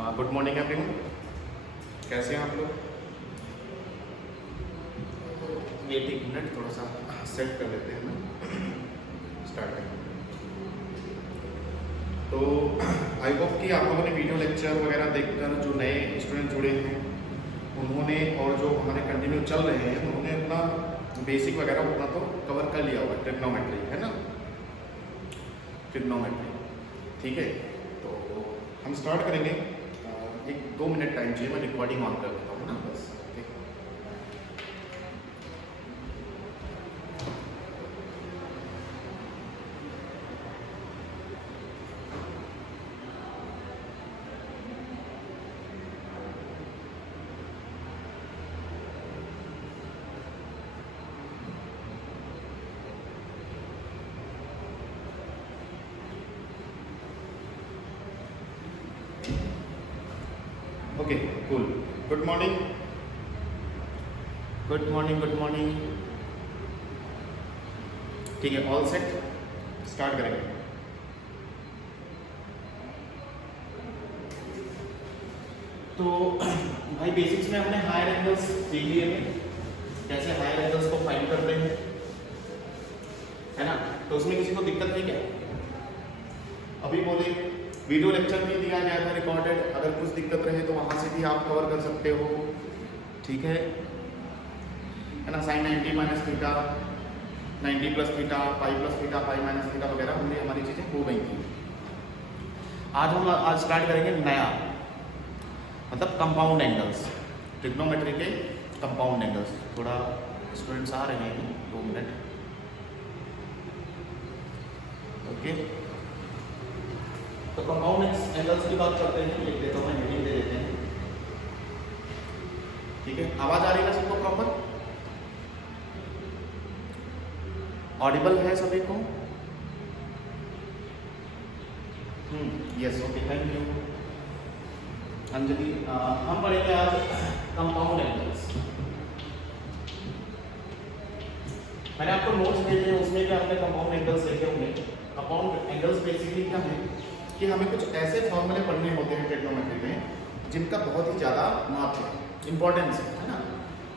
Good morning everyone. कैसे हैं आप लोग? वेट एक मिनट, थोड़ा सा सेट कर लेते हैं ना, स्टार्ट करें। तो आई होप कि आप लोगों ने वीडियो लेक्चर वगैरह देखकर जो नए स्टूडेंट जुड़े हैं उन्होंने, और जो हमारे कंटिन्यू चल रहे हैं उन्होंने अपना बेसिक वगैरह उतना तो कवर कर लिया होगा। ट्रिग्नोमेट्री है ना, ट्रिग्नोमेट्री, ठीक है। तो हम स्टार्ट करेंगे। एक 2 मिनट टाइम चाहिए, मैं रिकॉर्डिंग ऑन कर देता हूँ ना, बस। Okay, cool. Good morning, good morning, good morning. ठीक है, ऑल सेट, स्टार्ट करेंगे। तो भाई बेसिक्स में हमने हायर एंगल्स सीख लिए हैं, कैसे हायर एंगल्स को फाइंड करते हैं, है ना। तो उसमें किसी को दिक्कत है क्या? अभी बोले वीडियो लेक्चर भी दिया गया था रिकॉर्डेड, अगर कुछ दिक्कत रहे तो वहाँ से भी आप कवर कर सकते हो, ठीक है ना। Sine 90 minus theta, 90 plus theta, pi plus theta, pi minus theta वगैरह हमने हमारी चीज़ें हो गई थी। आज स्टार्ट करेंगे नया, मतलब कंपाउंड एंगल्स, ट्रिग्नोमेट्री के कंपाउंड एंगल्स। थोड़ा स्टूडेंट्स आ रहे हैं, 2 मिनट, ओके। तो कंपाउंड एंगल्स की बात करते हैं, लिख देता हूँ मैं, हेडिंग दे देते हैं, ठीक है। आवाज आ रही है ना सबको प्रॉपर? ऑडिबल है सभी को? Yes, okay, thank you Anjali. हम पढ़ेंगे आज कंपाउंड एंगल्स। मैंने आपको नोट्स भेजे हैं, उसमें भी आपने कंपाउंड एंगल्स देखे होंगे। कंपाउंड एंगल्स बेसिकली क्या है कि हमें कुछ ऐसे फॉर्मूले पढ़ने होते हैं ट्रिग्नोमेट्री में जिनका बहुत ही ज़्यादा महत्व है, इंपॉर्टेंस है ना।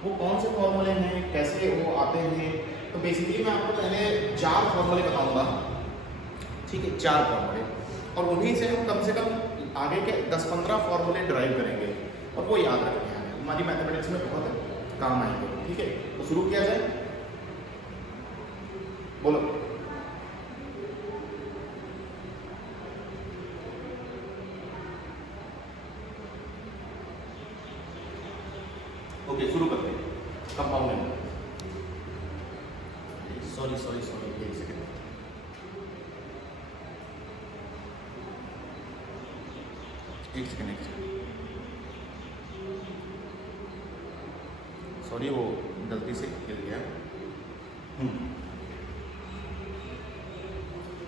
वो कौन से फॉर्मूले हैं, कैसे वो आते हैं? तो बेसिकली मैं आपको पहले 4 फॉर्मूले बताऊंगा, ठीक है, 4 फॉर्मूले, और उन्हीं से हम कम से कम आगे के 10-15 फॉर्मूले ड्राइव करेंगे और वो याद रखने हैं, हमारी मैथमेटिक्स में बहुत काम आएंगे, ठीक है। तो शुरू किया जाए, बोलो। ओके, शुरू करते हैं कंपाउंड एंगल। सॉरी, एक सेकेंड। सॉरी, वो गलती से गिर गया।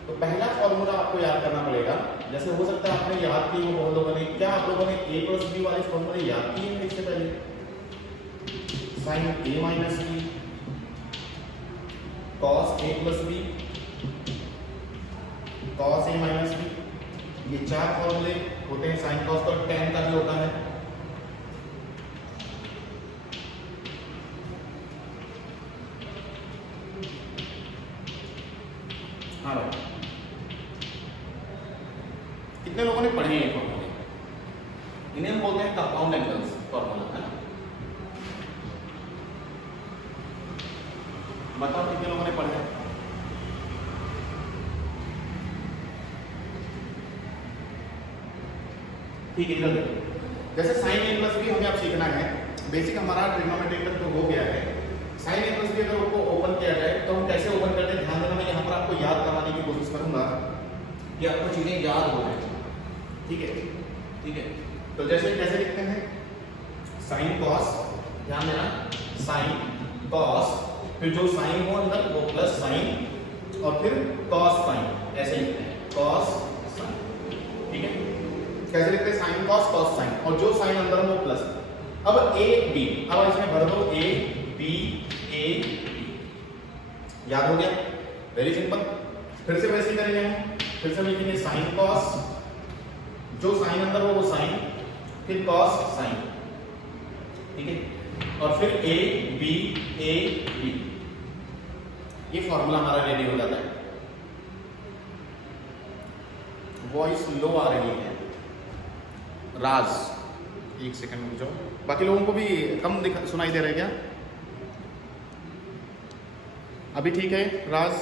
तो पहला फॉर्मूला आपको याद करना पड़ेगा। जैसे हो सकता है आपने याद की हो, बहुत लोगों ने, क्या आप लोगों ने a प्लस बी वाले फॉर्मूले याद किए हैं इससे पहले? Sine a minus B, cos a plus B, cos a minus B, ये 4 फॉर्मूले होते हैं। साइन कॉस का tan का भी होता है। हाँ भाई, कितने लोगों ने पढ़े हैं फॉर्मूले? इन्हें हम बोलते हैं कंपाउंड एंगल्स फॉर्मूला, है ना। बताओ कितने लोगों ने पढ़े? ठीक है, इधर देखो। जैसे साइन ए प्लस बी हमें अब सीखना है, बेसिक हमारा ट्रिग्नोमेट्री तक तो हो गया है। साइन ए प्लस बी अगर उसको ओपन किया जाए तो हम कैसे ओपन करते हैं, ध्यान देना। मैं यहाँ पर आपको याद करवाने की कोशिश करूंगा कि आपको चीजें याद हो जाए, ठीक है, ठीक है। तो जैसे कैसे लिखते हैं, साइन कॉस, ध्यान देना, साइन कॉस, फिर जो साइन हो अंदर वो प्लस साइन, और फिर कॉस साइन, ऐसे लिखते हैं, कॉस साइन, ठीक है। कैसे लिखते हैं, साइन कॉस कॉस साइन, और जो साइन अंदर वो प्लस। अब ए बी, अब इसमें भर दो ए बी, याद हो गया, वेरी सिंपल। फिर से वैसे ही करेंगे हम, फिर से लिखेंगे साइन कॉस, जो साइन अंदर हो वो साइन, फिर कॉस साइन, ठीक है, और फिर ए बी, ये फॉर्मूला हमारा रेडी हो जाता है। वॉइस लो आ रही है, राज एक सेकंड रुक जाओ, बाकी लोगों को भी कम सुनाई दे रहा है क्या? अभी ठीक है राज?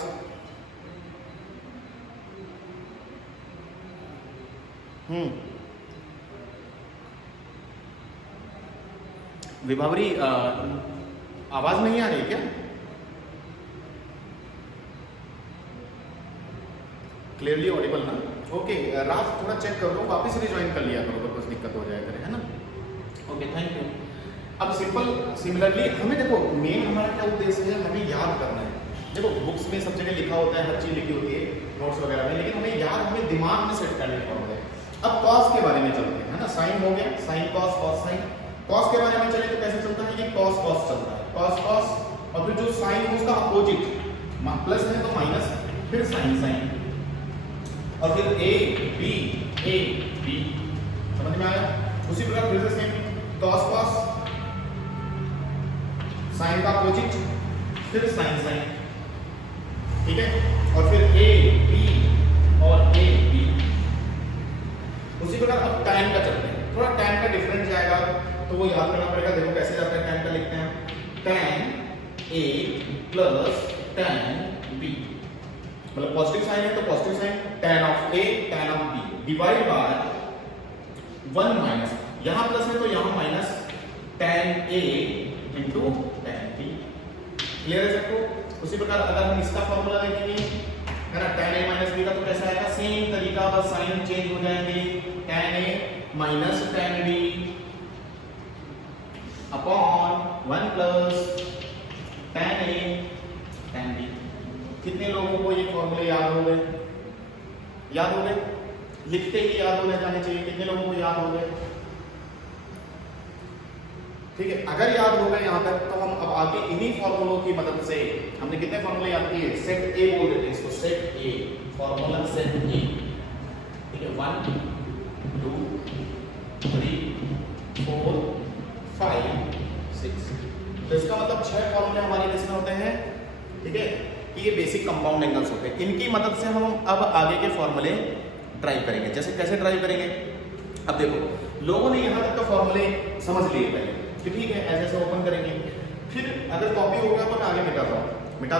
विभावरी आवाज नहीं आ रही क्या? क्लियरली ऑडिबल ना? ओके राज थोड़ा चेक कर लो, वापस रिज्वाइन कर लिया करो अगर कुछ दिक्कत हो जाए करे, है ना? Okay thank you. अब सिमिलरली हमें देखो मेन हमारा क्या उद्देश्य है, हमें याद करना है। देखो बुक्स में सब जगह लिखा होता है, हर चीज लिखी होती है नोट्स वगैरह में, लेकिन हमें दिमाग में सेट करने का होता है। अब कॉस के बारे में चलते हैं, है ना? साइन हो गया, sign cos, cos sign. Cos के बारे में चले तो कैसे चलता है? ये कॉस कॉस चलता है, कॉस कॉस, और फिर जो साइन है उसका अपोजिट, प्लस है तो माइनस, फिर साइन साइन, और फिर ए बी, समझ में आया? उसी प्रकार फिर से सेम, कॉस कॉस, साइन का अपोजिट, फिर साइन साइन, ठीक है, और फिर ए बी और ए बी। उसी प्रकार अब tan का चलते हैं, थोड़ा tan का डिफरेंट जाएगा तो वो याद करना पड़ेगा। देखो कैसे जाता है, tan का लिखते हैं tan A plus tan B, मतलब पॉजिटिव साइन है तो positive sine tan of A tan of B divide by 1 minus, यहां प्लस है तो यहां minus tan A into tan B। Clear है सबको? उसी प्रकार अगर हम इसका फॉर्मूला देखेंगे, है ना, tan A माइनस B का तो कैसा आएगा? सेम तरीका, बस साइन चेंज हो जाएंगे, tan A minus tan B upon 1 plus tan A tan B। कितने लोगों को ये फॉर्मूले याद हो गए? याद हो गए? लिखते ही याद होने जाने चाहिए। कितने लोगों को याद हो गए? ठीक है, अगर याद हो गए यहाँ तक तो हम अब आगे इन्हीं फॉर्मूलों की मदद से, हमने कितने फॉर्मूले याद किए? सेट ए बोल देते हैं इसको, सेट ए, फॉर्मूला सेट ए, ठीक है, 1 2 3 4 5 6, तो इसका मतलब 6 फॉर्मूले हमारे किसमें होते हैं? ठीक है, ये बेसिक कंपाउंड एंगल्स होते हैं। इनकी मदद से हम अब आगे के फॉर्मूले ड्राइव करेंगे। जैसे कैसे ड्राइव करेंगे? अब देखो लोगों ने यहाँ तक तो फॉर्मूले समझ लिए पहले, ठीक है, ऐसे ऐसे ओपन करेंगे, फिर अगर कॉपी हो गया तो मैं आगे मिटाता हूं, मिटा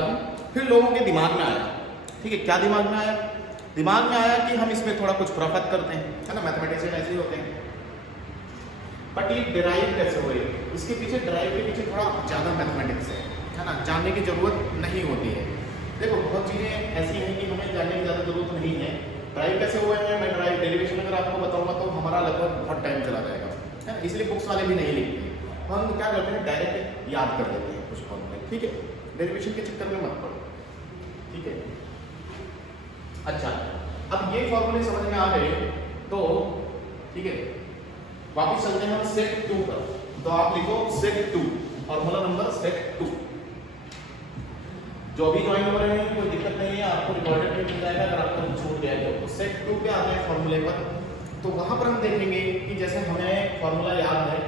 दूं। फिर लोगों के दिमाग में आया, ठीक है, क्या दिमाग में आया? दिमाग में आया कि हम इसमें थोड़ा कुछ खुराफात करते हैं, है ना, मैथमेटिशियन ऐसे ही होते हैं। बट ये डिराइव कैसे हुए? इसके पीछे, डिराइव के पीछे थोड़ा ज़्यादा मैथमेटिक्स है ना, जानने की जरूरत नहीं होती है। देखो बहुत चीज़ें ऐसी हैं कि हमें जानने की ज़्यादा जरूरत नहीं है। ड्राइव कैसे हुए हैं, मैं ड्राइव डेरिवेशन अगर आपको बताऊंगा तो हमारा लगभग बहुत टाइम चला जाएगा, है ना, इसलिए बुक्स वाले भी नहीं लिखते। हम क्या करते हैं, डायरेक्ट याद कर लेते हैं कुछ फॉर्मूले, ठीक है, डेरिवेशन के चक्कर में मत पड़ो, ठीक है। अच्छा, अब ये फॉर्मूले समझ में आ गए तो ठीक है, वापिस चलते हैं हम सेट 2 पर। तो आप लिखो सेट 2, फॉर्मूला नंबर सेट 2। जो भी ज्वाइन हो रहे हैं कोई दिक्कत नहीं है, आपको रिकॉर्डेड में मिल जाएगा अगर आपको छूट गया है तो। सेट 2 पे आते हैं फॉर्मूले पर, तो वहां पर हम देखेंगे कि जैसे हमें फॉर्मूला याद है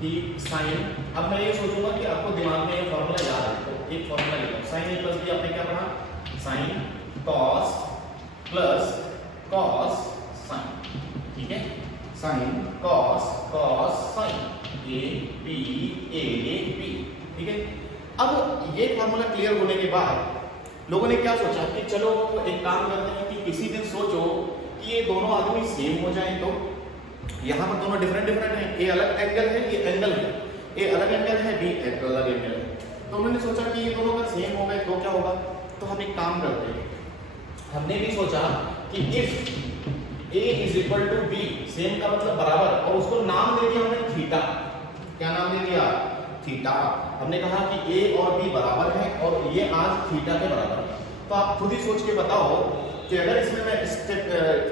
कि साइन, अब मैं ये सोचूंगा कि आपको दिमाग में ये फॉर्मूला याद है तो एक फॉर्मूला लिखो, साइन ए प्लस बी। आपने क्या पढ़ा? Sine cos plus cos sine, ठीक है, sine cos cos sine, A B, ठीक है। अब ये फॉर्मूला क्लियर होने के बाद लोगों ने क्या सोचा कि चलो एक काम करते हैं कि किसी दिन सोचो कि ये दोनों आदमी सेम हो जाएं, तो यहाँ पर दोनों डिफरेंट हैं, ए अलग एंगल है, ये एंगल है, ए अलग एंगल है, बी अलग एंगल है। तो उन्होंने सोचा कि ये दोनों अगर सेम हो गए तो क्या होगा? तो हम एक काम करते हैं, हमने भी सोचा कि if A is equal to B, same का मतलब बराबर, और उसको नाम दे दिया हमने थीटा। क्या नाम दे दिया? थीटा। हमने कहा कि ए और बी बराबर है और ये आज थीटा के बराबर है। तो आप खुद ही सोच के बताओ कि अगर इसमें मैं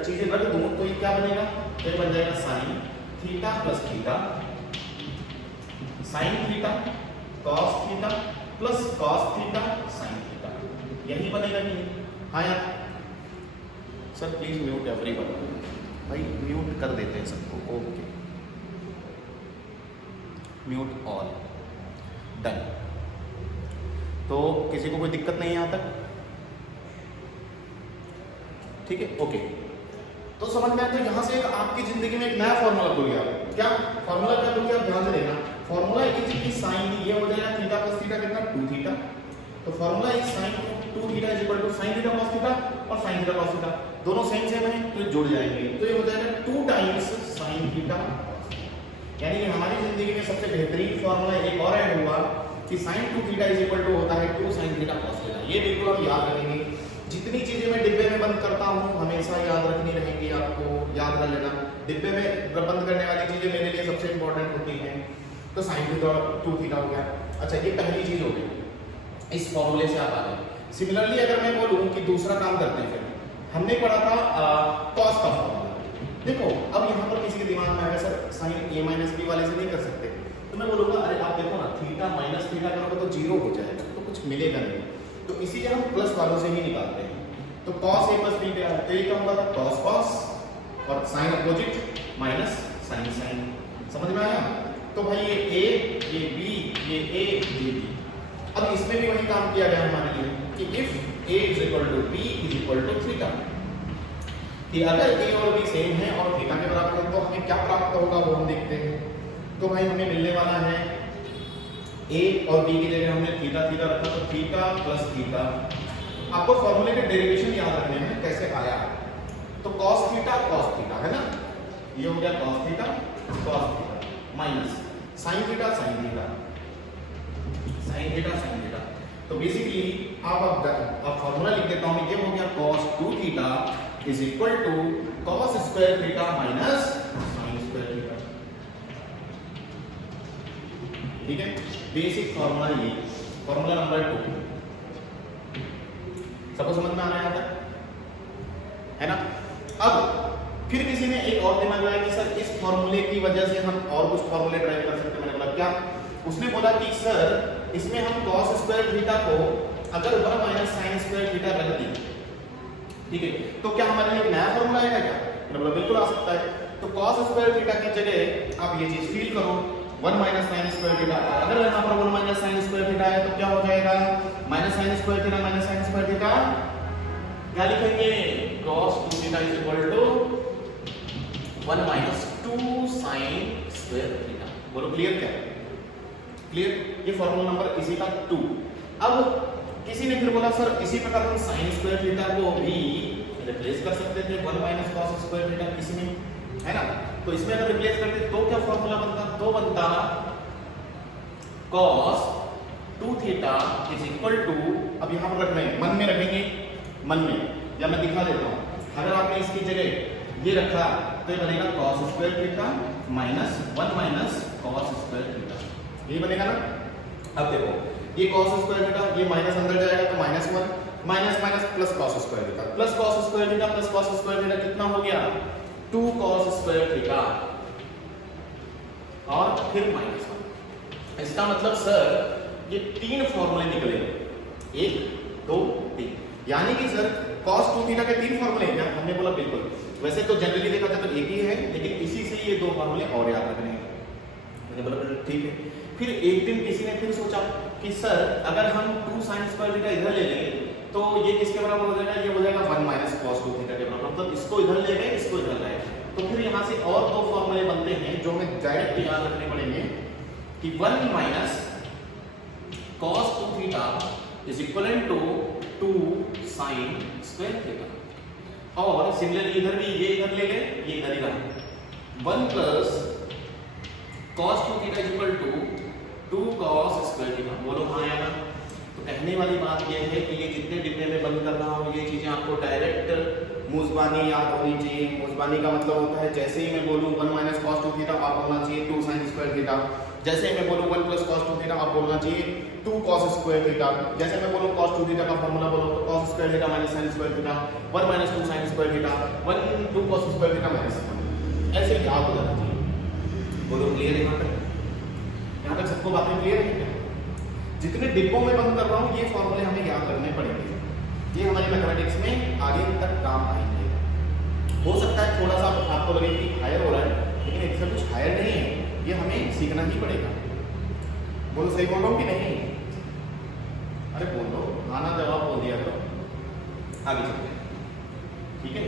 चीजें रख दूं तो ये क्या बनेगा? तो ये बन जाएगा sine theta plus theta, sign theta cos theta plus cos theta sine theta, यही बनेगा नहीं? हाँ यार, सर प्लीज़ म्यूट एवरीवन, भाई म्यूट कर देते हैं सबको, ओके म्यूट ऑल, डन। तो किसी को कोई दिक्कत नहीं है यहाँ तक, ठीक है, ओके। तो समझ में आता है, यहाँ से एक आपकी जिंदगी में एक नया फॉर्मूला खुल गया। क्या फॉर्मूला क्या खुल गया, ध्यान से देखना। फॉर्मूला इज की साइन, ये हो जाएगा थीटा प्लस थीटा कितना 2 थीटा। तो formula is sine 2 theta is equal to sine theta cos theta और साइन थीटा कॉस थीटा, दोनों सेम सेम है तो जुड़ जाएंगे। तो ये हो जाएगा 2 टाइम्स साइन थीटा, यानी कि हमारी जिंदगी में सबसे बेहतरीन फॉर्मूला एक और ऐड हुआ कि sine 2 theta is equal to होता है 2 साइन थीटा कॉस थीटा। ये बिल्कुल हम याद रखेंगे। जितनी चीजें मैं डिब्बे में बंद करता हूँ हमेशा याद रखनी रहेंगी, आपको याद कर लेना। डिब्बे में बंद करने वाली चीजें मेरे लिए सबसे इंपॉर्टेंट होती हैं। तो साइन थीटा 2 थीटा हो गया। अच्छा, ये पहली चीज हो गई, इस फॉर्मूले से आप आ गए। सिमिलरली अगर मैं बोलूँ कि दूसरा काम करते हैं, फिर हमने पढ़ा था कॉस का फॉर्मूला। देखो अब यहाँ पर किसी के दिमाग में आएगा सर साइन ए माइनस बी वाले से नहीं कर सकते, तो मैं बोलूँगा अरे आप देखो ना थीटा माइनस थीटा करोगे तो 0 हो जाएगा, तो कुछ मिलेगा नहीं, तो इसीलिए हम प्लस वालों से ही निकालते हैं। तो cos a प्लस बी क्या होगा था cos cos और sine opposite minus sine sine, समझ में आया। तो भाई ये a ये b ये a ये b। अब इसमें भी वही काम किया गया हमारे लिए कि if a is equal to b is equal to theta, कि अगर a और b सेम है और थीटा के बराबर है तो हमें क्या प्राप्त होगा वो हम देखते हैं। तो भाई हमें मिलने वाला है a और b की जगह हमने थीटा थीटा रखा, तो थीटा प्लस थीटा। आपको फॉर्मूले के डेरिवेशन याद रखने हैं कैसे आया। तो cos थीटा है ना, ये हो गया cos theta minus sin theta sin theta. तो बेसिकली आप फॉर्मूला लिख देता हूं, ये हो गया cos 2 theta is equal to cos square theta minus sin square theta. ठीक है, बेसिक फॉर्मूला ये फॉर्मूला नंबर 2 सबको समझ में आ रहा है यहाँ तक, है ना। अब फिर किसी ने एक और दिमाग लगाया कि सर इस फॉर्मूले की वजह से हम और कुछ फॉर्मूले ड्राइव कर सकते हैं। मैंने बोला क्या, उसने बोला कि सर इसमें हम cos स्क्वायर थीटा को अगर 1 माइनस साइन स्क्वायर थीटा रख दें, ठीक है, तो क्या हमारे लिए नया फॉर्मूला आएगा क्या। मैंने बोला बिल्कुल आ सकता है। तो cos स्क्वायर थीटा की जगह आप ये चीज फील करो 1 माइनस साइन स्क्वायर थीटा, अगर यहाँ पर 1 माइनस साइन स्क्वायर थीटा है तो क्या हो जाएगा minus sine square theta minus sine square theta, क्या लिखेंगे cos 2 theta is equal to 1 minus 2 sine square theta. बोलो क्लियर क्या, क्लियर। ये फॉर्मूला नंबर इसी का 2। अब किसी ने फिर बोला सर इसी प्रकार हम साइन स्क्वायर थीटा को भी रिप्लेस कर सकते थे 1 माइनस cos स्क्वायर थीटा किसी में, है ना। तो इसमें अगर रिप्लेस करते तो क्या फॉर्मूला बनता, तो बनता cos 2 theta is equal to, अब यहां पर रख रहे हैं मन में रखेंगे, मन में, या मैं दिखा देता हूं। अगर आपने इसकी जगह ये रखा तो ये बनेगा cos square theta minus 1 minus cos square theta, ये बनेगा ना। अब देखो ये cos स्क्वायर थीटा, ये माइनस अंदर जाएगा तो minus 1 minus minus plus cos square theta plus cos square theta plus cos square theta कितना हो गया 2 cos स्क्वायर थीटा और फिर माइनस 1। इसका मतलब सर ये 3 फॉर्मूले निकले, 1 2 3, यानी कि सर cos 2 थीटा के 3 फॉर्मूले हैं। हमने बोला बिल्कुल, वैसे तो जनरली देखा जाए तो एक ही है, लेकिन इसी से ये 2 फॉर्मूले और याद रखने हैं। मैंने बोला ठीक है। फिर एक दिन किसी ने फिर सोचा कि सर अगर हम 2 साइन स्क्वायर थीटा इधर ले लें तो ये किसके बराबर हो जाएगा, ये हो जाएगा 1 माइनस cos 2 थीटा के बराबर, मतलब इसको इधर ले गए इसको इधर लाए। तो फिर यहाँ से और 2 फॉर्मूले बनते हैं जो हमें डायरेक्ट याद रखने पड़ेंगे कि 1 minus cos 2 theta is equivalent to 2 sine square theta. और सिमिलरली इधर भी ये इधर ले गए, ये इधर ही रहा 1 plus cos 2 theta is equal to 2 cos square theta. बोलो हाँ या ना। तो कहने वाली बात यह है कि ये जितने डिब्बे में बंद कर रहा हूँ ये चीजें आपको डायरेक्ट मुजबानी याद होनी चाहिए। मुजबानी का मतलब होता है जैसे ही मैं बोलूँ 1 माइनस cos 2 थीटा आप बोलना चाहिए 2 साइन स्क्वायर थीटा, जैसे ही मैं बोलूँ 1 प्लस cos 2 थीटा आप बोलना चाहिए 2 cos स्क्वायर थीटा, जैसे मैं बोलूँ cos 2 थीटा का फॉर्मूला बोलो तो cos square theta minus sine square theta 1 minus 2 sine square theta 1 2 cos square theta minus, ऐसे याद हो जाना चाहिए। बोलो क्लियर है यहाँ तक सबको बातें क्लियर है क्या। जितने डिब्बों में बंद कर रहा हूँ ये फॉर्मूले हमें याद रखने पड़ेंगे, ये हमारे मैथमेटिक्स में आगे तक काम आएंगे। हो सकता है थोड़ा सा आपको लगे कि हायर हो रहा है, लेकिन इससे कुछ हायर नहीं है, ये हमें सीखना ही पड़ेगा। बोलो सही बोल रहा हूँ कि नहीं? अरे बोल दो, हाँ ना जवाब बोल दिया करो। आगे चलते हैं, ठीक है।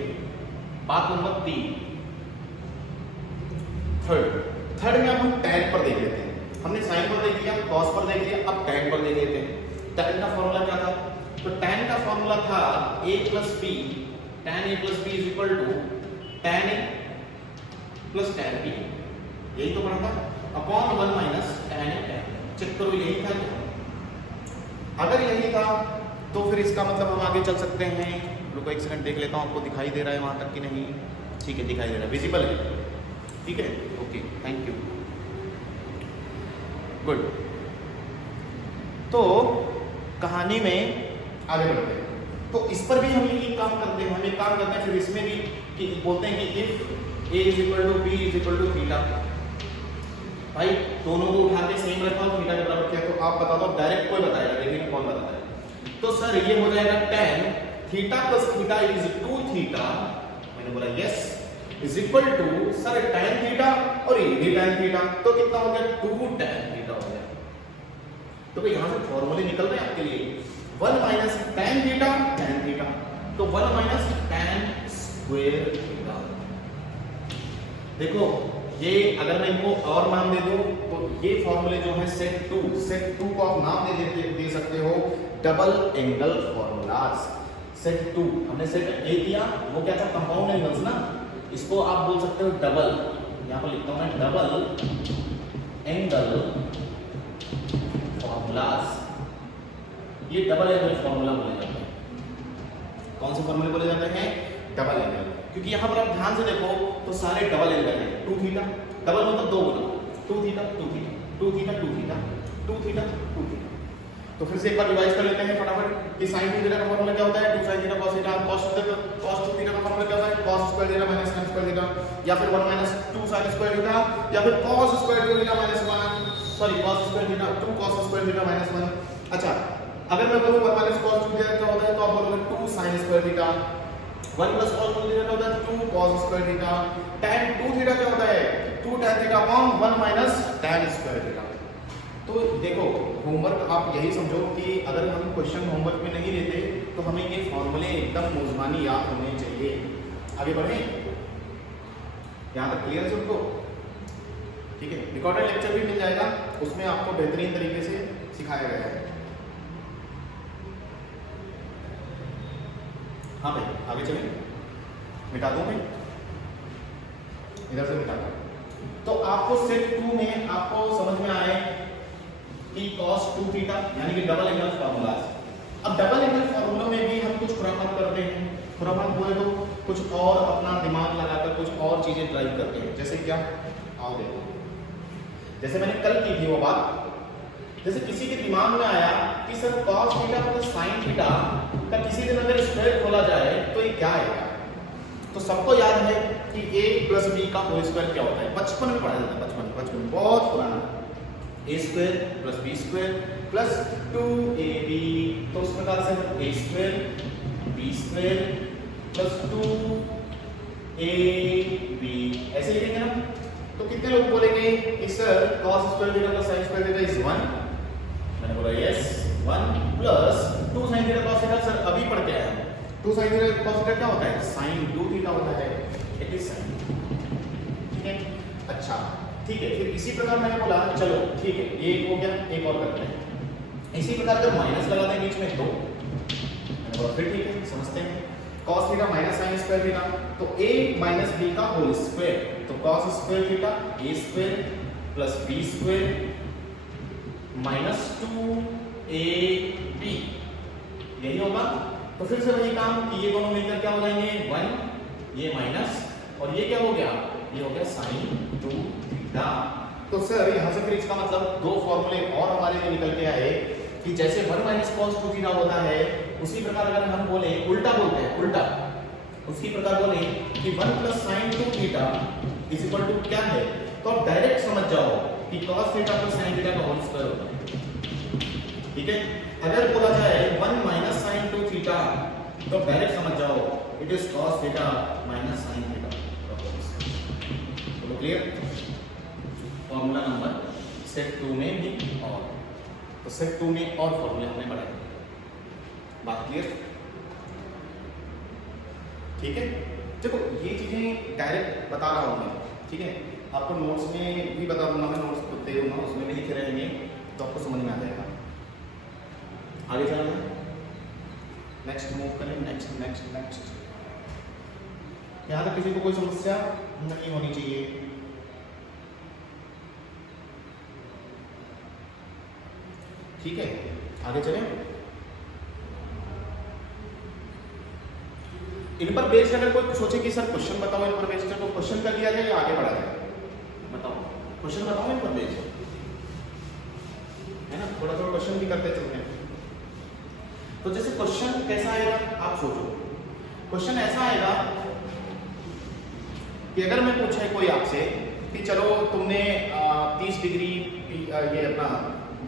बात नंबर 3, थर्ड में अब हम tan पर देख लेते हैं। हमने sin पर देख लिया, cos पर देख लिया, अब tan पर देख लेते हैं। tan का फॉर्मूला क्या था? तो tan का फॉर्मूला था a plus b, tan a plus b is equal to tan a plus tan b, यही तो पढ़ा था, upon 1 minus tan a tan। Check करो यही था क्या? अगर यही था तो फिर इसका मतलब हम आगे चल सकते हैं। रुको एक सेकंड देख लेता हूँ, आपको दिखाई दे रहा है वहां तक कि नहीं? ठीक है, दिखाई दे रहा है, विजिबल है, ठीक है, ओके, थैंक यू, गुड। तो कहानी में आगे बढ़ते हैं। तो इस पर भी हम यही काम करते हैं, हम एक काम करते हैं फिर इसमें भी कि बोलते हैं कि if a is equal to b is equal to theta, भाई दोनों को उठा के सेम रखा और थीटा के बराबर किया, तो आप बता दो, डायरेक्ट कोई बताएगा, देखिए कौन बताता है। तो सर ये हो जाएगा tan theta plus theta is 2 theta, मैंने बोला yes, is equal to sir tan theta और ये भी tan थीटा, तो कितना हो गया 2 tan थीटा हो गया। तो भाई यहां से फॉर्मूले निकल रहे हैं आपके लिए, 1 minus tan theta tan theta, तो 1 माइनस tan स्क्वायर थीटा। देखो ये अगर मैं इनको और नाम दे दूं तो ये फॉर्मूले जो है सेट 2 को आप नाम दे सकते हो डबल एंगल फॉर्मूलाज। सेट 2 हमने सेट ए किया, वो क्या था, कंपाउंड एंगल्स ना, इसको आप बोल सकते हो डबल, यहां पर लिखता हूं मैं डबल एंगल फॉर्मूलाज। ये डबल एंगल फॉर्मूला बोले जाते हैं। कौन से फॉर्मूले बोले जाते हैं? डबल एंगल, क्योंकि यहां पर आप ध्यान से देखो तो सारे डबल एंगल हैं। 2 थीटा, डबल मतलब 2 गुना, 2 theta 2 theta 2 theta 2 theta 2 theta 2 theta. तो फिर से एक बार रिवाइज कर लेते हैं फटाफट कि sin थीटा का फॉर्मूला क्या होता है? 2 sin theta cos theta, cos theta का फॉर्मूला क्या होता है? cos square theta minus sin square theta, या फिर 1 माइनस 2 sin स्क्वायर थीटा, या फिर cos square theta minus 1, sorry cos square theta 2 cos square theta minus 1। अच्छा, अगर मैं बोलूं 1 माइनस cos थीटा क्या होता है, तो आप बोलोगे 2 sin square theta, 1 plus cos theta क्या होता है, 2 cos square theta, tan 2 theta क्या होता है, 2 tan theta upon 1 minus tan square theta. तो देखो होमवर्क आप यही समझो कि अगर हम क्वेश्चन होमवर्क में नहीं लेते तो हमें ये फॉर्मूले एकदम मुज़मानी याद होने चाहिए। आगे बढ़े, यहाँ तक क्लियर है सबको? ठीक है, रिकॉर्डेड लेक्चर भी मिल जाएगा, उसमें आपको बेहतरीन तरीके से सिखाया गया है। हाँ भाई आगे चलें, मिटा दूं मैं, इधर से मिटा दूं। तो आपको सेट 2 में आपको समझ में आए कि cos 2 थीटा यानी कि डबल एंगल फॉर्मूलाज। अब डबल एंगल फॉर्मूला में भी हम कुछ खुराफात करते हैं, खुराफात बोले तो कुछ और अपना दिमाग लगाकर कुछ और चीजें ड्राइव करते हैं। जैसे क्या, आओ देखो, जैसे मैंने कल की थी वो बात, जैसे किसी के दिमाग में आया कि sir cos theta plus sin theta का किसी दिन अगर स्क्वायर खोला जाए तो ये क्या आएगा। तो सबको याद है कि a प्लस b का होल स्क्वायर क्या होता है, बचपन में पढ़ा जाता है, बचपन बहुत पुराना, a square plus b square plus 2ab, तो उस प्रकार से a square b square plus 2ab ऐसे लिखेंगे ना। तो कितने लोग बोलेंगे कि sir cos square theta plus sin square theta is 1, मैंने बोला yes 1 plus 2 sin theta cos theta, sir अभी पढ़ के आया, 2 sin थीटा cos थीटा क्या होता है, sin 2 थीटा होता है, इट इज sin, ठीक है। अच्छा ठीक है, फिर इसी प्रकार मैंने बोला चलो ठीक है ये एक हो गया, एक और करते हैं। इसी प्रकार अगर माइनस लगा दें बीच में तो मैंने बोला फिर ठीक है, समझते हैं, cos theta minus sin square theta, तो a माइनस b का होल स्क्वायर, तो cos square theta a square plus b square minus 2ab, यही होगा। तो फिर से वही काम कि ये दोनों मिलकर क्या हो जाएंगे 1, ये माइनस, और ये क्या हो गया, ये हो गया sin 2 थीटा। तो सर यहाँ से फिर इसका मतलब दो फॉर्मूले और हमारे लिए निकल के आए कि जैसे 1 माइनस cos 2 थीटा होता है, उसी प्रकार अगर हम बोले उल्टा बोलते हैं, उल्टा उसी प्रकार बोले कि 1 plus sin 2 theta is equal to क्या है, तो आप डायरेक्ट समझ जाओ कि cos theta plus sin theta का होल स्क्वायर होता है। ठीक है, अगर बोला जाए 1 माइनस sin 2 थीटा तो डायरेक्ट समझ जाओ it is cos theta minus sin theta. तो क्लियर? फॉर्मूला नंबर सेट 2 में भी और, तो सेट 2 में और फॉर्मूले हमने पढ़ाए। बात क्लियर? ठीक है, देखो ये चीजें डायरेक्ट बता रहा हूँ मैं, ठीक है, आपको नोट्स में भी बता दूंगा, मैं नोट्स दे दूंगा, उसमें भी लिखे रहेंगे तो आपको समझ में आ जाएगा। आगे चलना, नेक्स्ट मूव करें, नेक्स्ट नेक्स्ट नेक्स्ट। यहाँ तक किसी को कोई समस्या नहीं होनी चाहिए। ठीक है, आगे चलें। इन पर बेस्ड अगर कोई सोचे कि सर क्वेश्चन बताओ, इन पर बेस्ड तो क्वेश्चन कर लिया जाए या आगे बढ़ा जाए? बताओ, क्वेश्चन बताओ इन पर बेस्ड, है ना, थोड़ा थोड़ा क्वेश्चन भी करते चलते हैं। तो जैसे क्वेश्चन कैसा आएगा आप सोचो, क्वेश्चन ऐसा आएगा कि अगर मैं पूछे कोई आपसे कि चलो तुमने 30 डिग्री ये अपना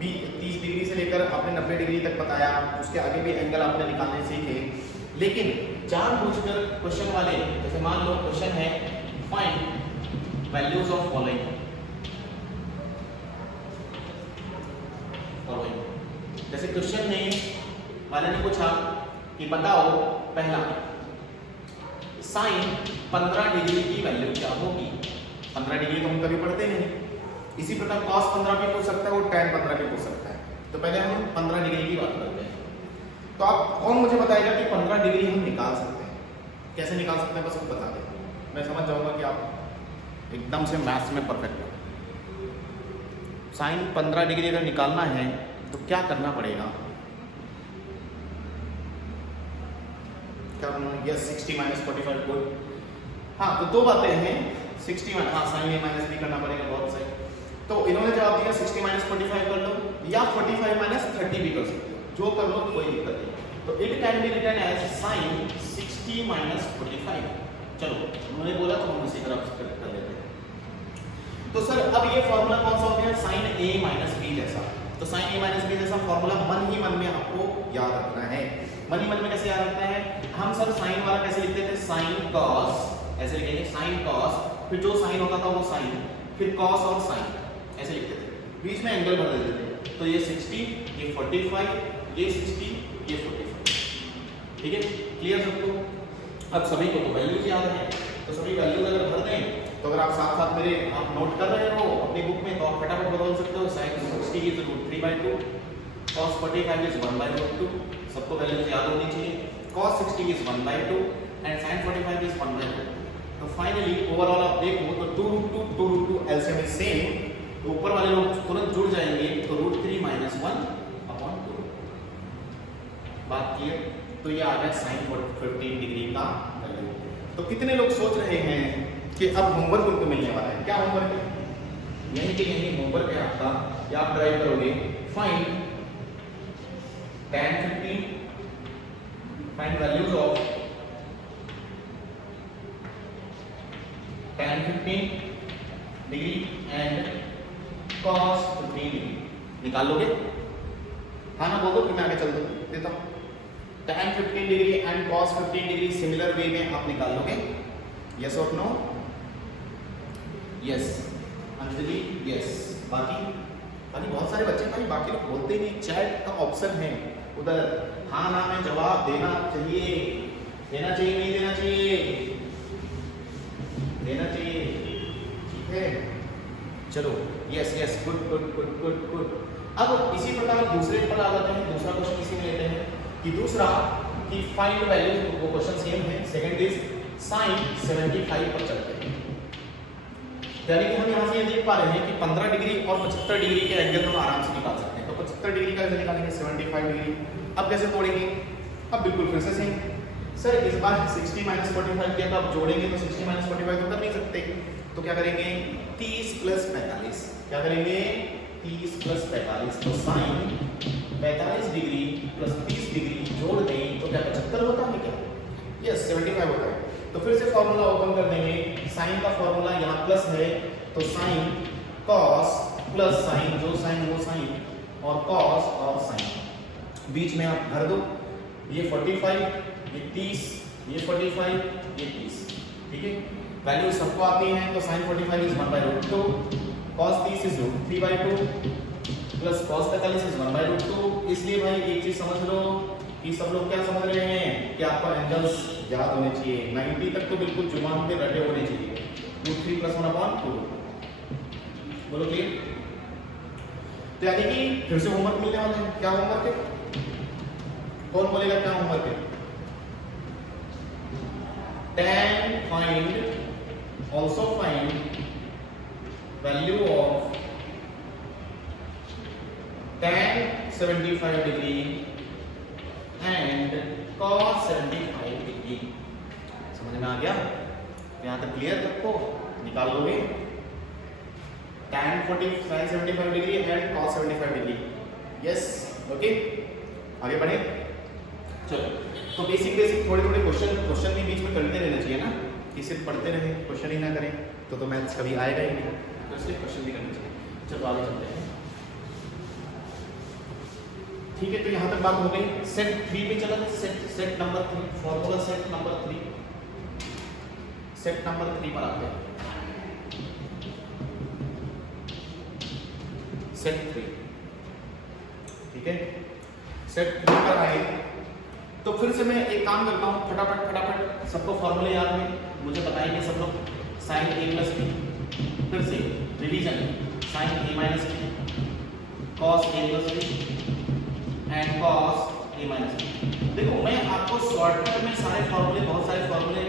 30 डिग्री से लेकर आपने 90 डिग्री तक बताया, उसके आगे भी एंगल आपने निकालने सीखे, लेकिन जानबूझकर क्वेश्चन वाले, जैसे मान लो क्वेश्चन है फाइंड वैल्यूज ऑफ फॉलोइंग, जैसे क्वेश्चन में वाले ने पूछा कि बताओ पहला साइन 15 डिग्री की वैल्यू क्या होगी। 15 डिग्री तो हम कभी पढ़ते नहीं, इसी प्रकार cos 15 भी पूछ सकता है और tan 15 भी पूछ सकता है। तो पहले हम 15 डिग्री की बात करते हैं। तो आप कौन मुझे बताएगा कि 15 डिग्री हम निकाल सकते हैं? कैसे निकाल सकते हैं, बस आप बता दें, मैं समझ जाऊंगा कि आप एकदम से मैथ्स में परफेक्ट हो। साइन 15 डिग्री अगर निकालना है तो क्या करना पड़ेगा? क्या करना है? Yes, 60 minus 45 good. हाँ, तो दो बातें हैं, 60 माइनस, हाँ साइन ए माइनस बी करना पड़ेगा, बहुत सही। तो इन्होंने जवाब दिया 60 माइनस 45 कर लो या 45 माइनस 30 भी कर सकते हो, जो कर लो कोई दिक्कत नहीं। तो it can be written as sine 60 minus 45। चलो उन्होंने बोला तो हम उसी तरह कर लेते हैं। तो सर अब ये फॉर्मूला कौन सा हो गया? साइन ए माइनस बी जैसा। तो साइन ए माइनस बी जैसा फॉर्मूला मन ही मन में आपको याद रखना है। मन ही मन में कैसे याद रखना है? हम सब साइन वाला कैसे लिखते थे? साइन कॉस, ऐसे लिखेंगे साइन कॉस, फिर जो साइन होता था वो साइन, फिर कॉस और साइन, ऐसे लिखते थे, बीच में एंगल भर देते थे। तो ये 60, ये 45, ये 60, ये 45। ठीक है, क्लियर सबको? अब सभी को तो वैल्यूज याद है, तो सभी वैल्यूज अगर भर दें तो अगर आप साथ साथ मेरे आप नोट कर रहे हो अपनी बुक में तो आप फटाफट बदल सकते हो। साइन 60 इज √3/2, cos 45 इज 1/√2, सबको वैल्यूज याद होनी चाहिए। cos 60 is 1/2 and sin 45 is 1/2। तो फाइनली ओवरऑल आप देखो तो 2√2 एलसीएम इज सेम, तो ऊपर वाले लोग तुरंत जुड़ जाएंगे, तो √3 - 1/2। बात क्लियर? तो ये आ गया sin 15 डिग्री का वैल्यू। तो कितने लोग सोच रहे हैं कि अब होमवर्क उनको मिलने वाला है? क्या होमवर्क है? यही कि यही होमवर्क है आपका, या आप ट्राई करोगे find tan 15, find values of tan 15 degree and cos 15 degree निकाल लोगे? हाँ ना बोल दो, फिर मैं आगे चल देता हूँ। tan 15 degree and cos 15 degree similar way में आप निकाल लोगे? यस और नो? Yes Anjali, yes. बाकी बहुत सारे बच्चे, बाकी लोग बोलते ही नहीं। चैट का ऑप्शन है उधर, हाँ ना में जवाब देना चाहिए, देना चाहिए नहीं देना चाहिए? देना चाहिए, ठीक है। चलो yes yes, good good good good good. अब इसी प्रकार दूसरे पर आ जाते हैं, दूसरा क्वेश्चन इसी में लेते हैं कि दूसरा कि फाइंड वैल्यू, वो क्वेश्चन सेम है, सेकंड इज साइन 75 पर चलते हैं। यानी कि हम यहाँ से ये देख पा रहे हैं कि 15 डिग्री और 75 डिग्री के एंगल हम आराम से निकाल सकते हैं। तो 75 डिग्री का कैसे निकालेंगे? 75 डिग्री। अब कैसे तोड़ेंगे? अब बिल्कुल फिर से सेम। सर इस बार 60 माइनस 45 किया तो आप जोड़ेंगे तो 60 माइनस 45 तो कर नहीं सकते, तो क्या करेंगे? 30 प्लस 45। क्या करेंगे? 30 प्लस 45। तो साइन 45 डिग्री प्लस 30 डिग्री जोड़ दें तो क्या 75 होता है क्या? यस, 75 होता है। तो फिर से फॉर्मूला ओपन कर देंगे, साइन का फॉर्मूला यहाँ प्लस है, तो साइन कॉस प्लस साइन, जो साइन वो साइन, और कॉस और साइन बीच में आप भर दो। ये 45, ये 30 ये 45, ये 30, ठीक है। वैल्यू सबको आती है तो sin 45 is 1/√2, cos 30 is √3/2 plus cos 45 is 1/√2। इसलिए भाई एक चीज समझ लो कि सब लोग क्या समझ रहे हैं कि आपको एंगल्स याद होने चाहिए, 90 तक तो बिल्कुल जुबान पे रटे होने चाहिए। √3 + 1/2, बोलो क्लियर? तो यानी कि फिर से होमवर्क मिलने वाला है। क्या होमवर्क है? कौन बोलेगा क्या होमवर्क है? tan find also find value of tan 75 degree and cos 75 degree। समझ में आ गया? यहाँ तक क्लियर? सबको निकाल लोगे tan 75 degree and cos 75 degree. Yes, okay, आगे बढ़े। चलो, तो बेसिक थोड़े थोड़े क्वेश्चन भी बीच में करते रहना चाहिए ना, कि सिर्फ पढ़ते रहे क्वेश्चन ही ना करें तो मैथ्स कभी आएगा ही नहीं, तो इसलिए क्वेश्चन भी करना चाहिए। चलो आगे चलते हैं। ठीक है, तो यहाँ तक बात हो गई। सेट 3 पे चला, set number 3, formula set number 3, set number 3 पर आते हैं। सेट 3, ठीक है, सेट 3 पर आए तो फिर से मैं एक काम करता हूँ, फटाफट सबको फॉर्मूले याद है, मुझे बताएंगे सब लोग। sin a + b, फिर से revision, sin a - b, cos a + b and cos a - b। देखो मैं आपको शॉर्टकट में सारे फॉर्मूले, बहुत सारे फॉर्मूले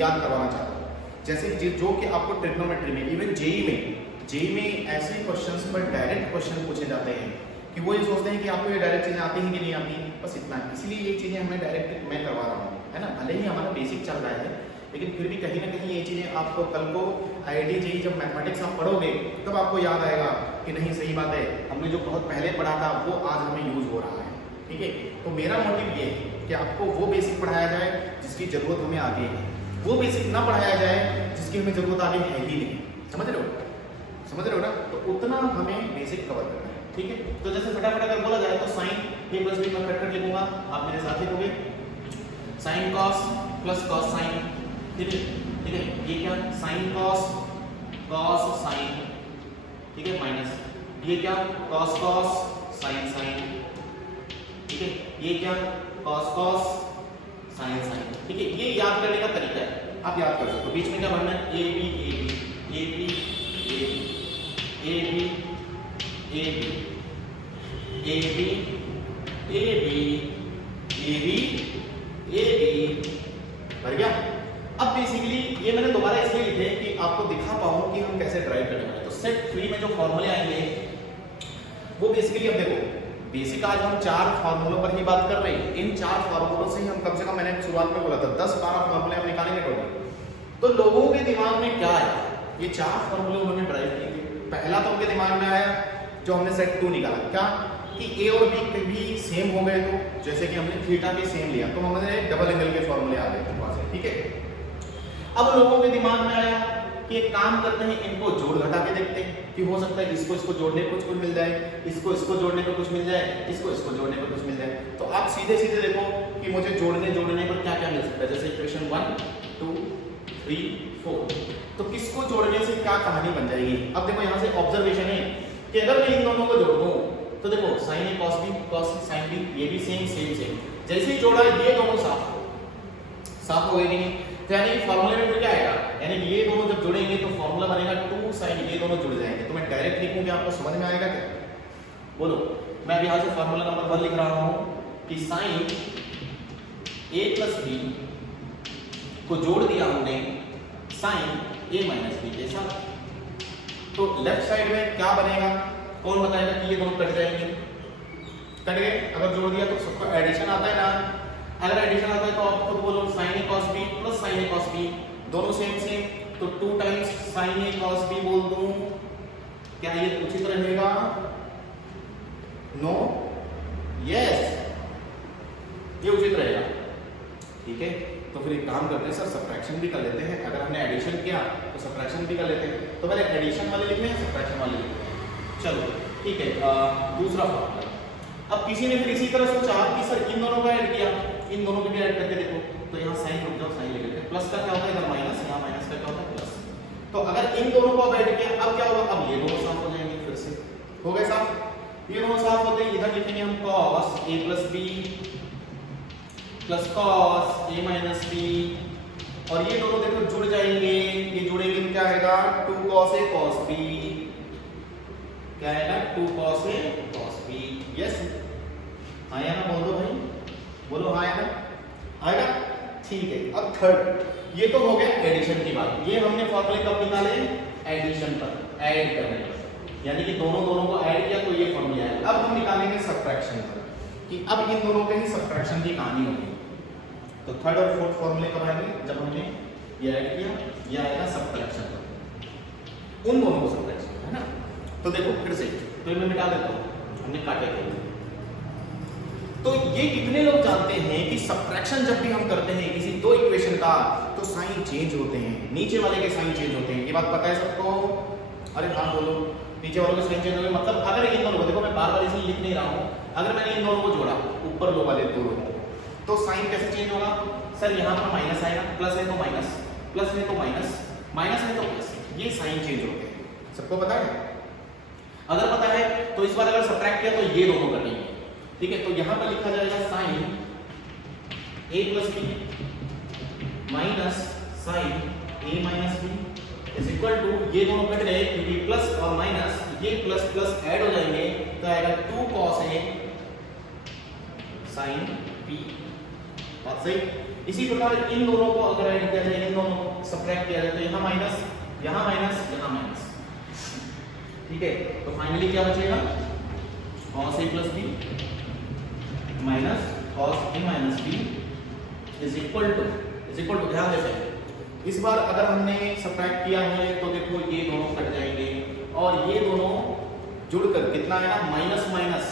याद करवाना चाहता हूँ, जैसे जो कि आपको ट्रिग्नोमेट्री में, इवन जेई में ऐसे क्वेश्चंस पर डायरेक्ट क्वेश्चन पूछे जाते हैं कि वो ये सोचते हैं कि आपको ये डायरेक्ट चीजें आती हैं कि नहीं आती, बस इतना है। इसीलिए ये चीजें हमें डायरेक्ट मैं करवा रहा हूँ, है ना। भले ही हमारा बेसिक चल रहा है, लेकिन फिर भी कहीं ना कहीं ये चीजें आपको कल को IIT JEE जब मैथमेटिक्स आप पढ़ोगे तब आपको याद आएगा कि नहीं सही बात है, हमने जो बहुत पहले पढ़ा था वो आज हमें यूज हो रहा है, ठीक है। तो मेरा मोटिव ये है कि आपको वो बेसिक पढ़ाया जाए जिसकी जरूरत हमें आगे है, वो बेसिक ना पढ़ाया जाए जिसकी हमें जरूरत आगे है ही नहीं। समझ रहे हो ना? तो उतना हमें बेसिक कवर करना है, ठीक है। तो जैसे फटाफट अगर बोला जाए तो sin a + b मैं फटाफट लिखूंगा, आप मेरे साथ लिखोगे sin cos + cos sin, ठीक है। ये क्या sin cos sin, ठीक है, माइनस ये क्या cos sin, ठीक है। ये क्या cos sin, ठीक है। ये याद करने का तरीका है, आप याद कर सकते हो। बीच में क्या बनना है? a b भर गया। अब बेसिकली ये मैंने दोबारा इसलिए लिखे कि आपको दिखा पाऊं कि हम कैसे ड्राइव करने वाले। तो सेट 3 में जो फॉर्मूले आएंगे वो बेसिकली, अब देखो बेसिक आज हम 4 फार्मूलों पर ही बात कर रहे हैं। इन 4 फार्मूलों से ही हम कम से कम, मैंने शुरुआत में बोला था 10-12 फार्मूले हम निकालेंगे टोटल। तो लोगों के दिमाग में क्या आया? ये 4 फार्मूले उन्होंने ड्राइव किए। पहला तो उनके दिमाग में आया जो हमने सेट 2 निकाला, क्या कि ए और बी भी सेम हो गए, तो जैसे कि हमने थीटा भी सेम लिया तो हमने डबल एंगल के फॉर्मूले आ गए वहां से, ठीक है। अब लोगों के दिमाग में आया कि एक काम करते हैं, इनको जोड़ घटा के देखते हैं कि हो सकता है इसको जोड़ने पर कुछ मिल जाए, इसको जोड़ने पर कुछ मिल जाए, इसको जोड़ने पर कुछ मिल जाए। तो आप सीधे देखो कि मुझे जोड़ने पर क्या क्या मिल सकता है। जैसे इक्वेशन 1 2 3 4, तो किसको जोड़ने से क्या कहानी बन जाएगी। अब देखो यहाँ से ऑब्जर्वेशन है कि अगर मैं इन दोनों को जोड़ दूं तो देखो sin a cos sin b, ये भी सेम। जैसे ही जोड़ा ये दोनों साफ हो गए कि नहीं। तो यानी फॉर्मूले में फिर क्या आएगा, यानी ये दोनों जब जुड़ेंगे तो फॉर्मूला बनेगा 2 sin, ये दोनों जुड़ जाएंगे। तो मैं डायरेक्ट लिखूं कि आपको समझ में आएगा क्या? बोलो। मैं अभी यहाँ से फॉर्मूला नंबर 1 लिख रहा हूँ कि sin a + b को जोड़ दिया हमने sin a - b के साथ, तो लेफ्ट साइड में क्या बनेगा? कौन बताएगा कि ये दोनों कट जाएंगे? कट गए। अगर जोड़ दिया तो सबका एडिशन आता है ना। अगर एडिशन आता है तो आप खुद बोलो sin a cos b + sin a cos b, दोनों सेम, तो 2 times sin a cos b बोल दूं, क्या ये उचित रहेगा? नो, यस, ये उचित रहेगा, ठीक है। तो फिर एक काम करते हैं सर, सब्ट्रैक्शन भी कर लेते हैं। अगर हमने एडिशन किया तो सब्ट्रैक्शन भी कर लेते हैं। तो पहले एडिशन वाले लिखने हैं, सब्ट्रैक्शन वाले लिखते हैं। चलो ठीक है, दूसरा फॉर्मूला। अब किसी ने फिर इसी तरह सोचा कि सर इन दोनों का ऐड किया, इन दोनों को भी ऐड करके देखो। तो यहाँ साइन रुक जाओ, साइन लिख लेते हैं। प्लस का क्या होता है इधर माइनस, यहाँ माइनस का क्या होता है प्लस। तो अगर इन दोनों को अब ऐड किया, अब क्या होगा, अब ये दोनों साफ हो जाएंगे, फिर से हो गए साफ। ये दोनों साफ होते हैं, इधर लिखेंगे हम cos a plus b plus cos a minus b, और ये दोनों देखो जुड़ जाएंगे, ये जुड़ेंगे तो क्या आएगा 2 cos a cos b, क्या आएगा 2 cos a cos b। Yes आया ना, बोल दो भाई, बोलो हाँ आया ना, आएगा ठीक है। अब थर्ड, ये तो हो गया एडिशन की बात, ये हमने फॉर्मूले कब निकाले, एडिशन पर, ऐड करने पर, यानी कि दोनों को ऐड किया तो ये फॉर्मूला आया। अब हम निकालेंगे सब्ट्रैक्शन पर, कि अब इन दोनों के ही सब्ट्रैक्शन की कहानी होगी। तो थर्ड और फोर्थ फॉर्मूले कब आएंगे, जब हमने ये ऐड किया, ये आएगा सब्ट्रैक्शन पर, उन दोनों को सब्ट्रैक्शन है ना। तो देखो फिर से, तो मैं मिटा देता हूँ, हमने काटे थे। तो ये कितने लोग जानते हैं कि सब्ट्रैक्शन जब भी हम करते हैं किसी दो इक्वेशन का, तो साइन चेंज होते हैं, नीचे वाले के साइन चेंज होते हैं, ये बात पता है सबको? अरे हाँ बोलो, नीचे वालों के साइन चेंज होंगे, मतलब अगर इन दोनों को, देखो मैं बार बार इसलिए लिख नहीं रहा हूँ, अगर मैंने इन दोनों को जोड़ा, ऊपर लो वाले दो लोगों, तो साइन कैसे चेंज होगा? सर यहाँ पर माइनस आएगा, प्लस है तो माइनस, प्लस है तो माइनस, माइनस है तो प्लस, ये साइन चेंज होते हैं, सबको पता है? अगर पता है तो इस बार अगर सब्ट्रैक्ट किया तो ये दोनों कटेंगे, ठीक है। तो यहाँ पर लिखा जाएगा sine a plus B minus sine a minus B is equal to, ये दोनों कट गए क्योंकि प्लस और माइनस, ये प्लस प्लस ऐड हो जाएंगे तो आएगा 2 cos a sin b। बात सही। इसी प्रकार इन दोनों को अगर ऐड किया जाए, इन दोनों को सब्ट्रैक्ट किया जाए, तो यहाँ माइनस, यहाँ माइनस, यहाँ माइनस, ठीक है। तो फाइनली क्या बचेगा, cos a plus B minus cos a minus b is equal to, ध्यान देते हैं इस बार अगर हमने सब्ट्रैक्ट किया है तो देखो ये दोनों कट जाएंगे और ये दोनों जुड़कर कितना आएगा, माइनस माइनस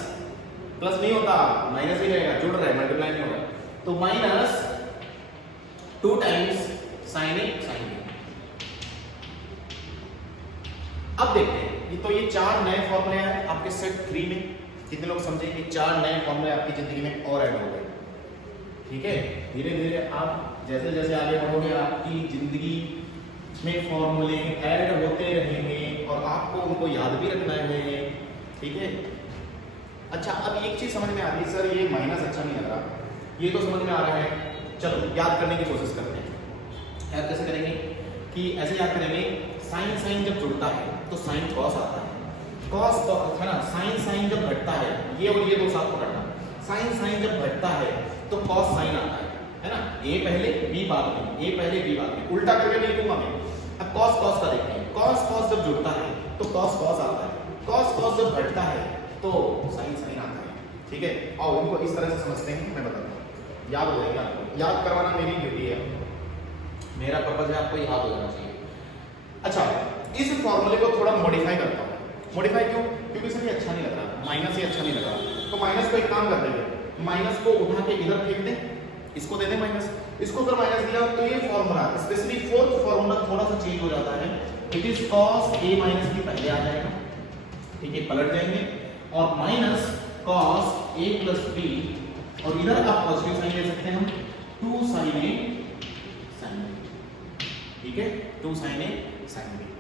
प्लस नहीं होता, माइनस ही रहेगा, जुड़ रहा है, मल्टीप्लाई नहीं होगा, तो माइनस 2 टाइम्स साइन ए साइन बी। अब देखते हैं, तो ये 4 नए फॉर्मूले हैं आपके सेट 3 में। कितने लोग समझे कि 4 नए फॉर्मूले आपकी जिंदगी में और ऐड हो गए, ठीक है। धीरे धीरे आप जैसे जैसे आगे बढ़ोगे, आपकी जिंदगी में फॉर्मूले ऐड होते रहेंगे और आपको उनको याद भी रखना है, ठीक है। अच्छा, अब एक चीज समझ में आ रही है, सर ये माइनस अच्छा नहीं लग रहा, ये तो समझ में आ रहा है, चलो याद करने की कोशिश करते हैं। याद कैसे करेंगे कि ऐसे याद करेंगे, साइन साइन जब जुड़ता है तो साइन कॉस आता है, कॉस है ना, साइन साइन जब घटता है, ये और ये दो साथ पकड़ना, साइन साइन जब घटता है तो कॉस साइन आता है ना, ए पहले बी बाद में, ए पहले बी बाद में, उल्टा करके नहीं लिखूंगा मैं। अब कॉस कॉस का देखते हैं, कॉस कॉस जब जुड़ता है तो कॉस कॉस आता है, कॉस कॉस जब घटता है तो साइन साइन आता है, ठीक है। और उनको इस तरह से समझते हैं, मैं बताता हूँ, याद हो जाएगा आपको, याद करवाना मेरी ड्यूटी है, मेरा पर्पज है आपको याद हो जाना चाहिए। अच्छा, इस फॉर्मूले को थोड़ा मॉडिफाई करता हूँ। मॉडिफाई क्यों? क्योंकि सर ये अच्छा नहीं लग रहा, माइनस ही अच्छा नहीं लग रहा, तो माइनस को एक काम कर देंगे, माइनस को उठा के इधर फेंक दें, इसको दे दें माइनस, इसको अगर माइनस दिया तो ये फॉर्मूला स्पेशली फोर्थ फॉर्मूला थोड़ा सा चेंज हो जाता है, it is cos a minus b पहले आ जाएगा, ठीक है, पलट जाएंगे और minus cos a plus b, और इधर आप पॉजिटिव साइन ले सकते हैं हम, 2 sin a sin b, ठीक है, 2 sin a sin b।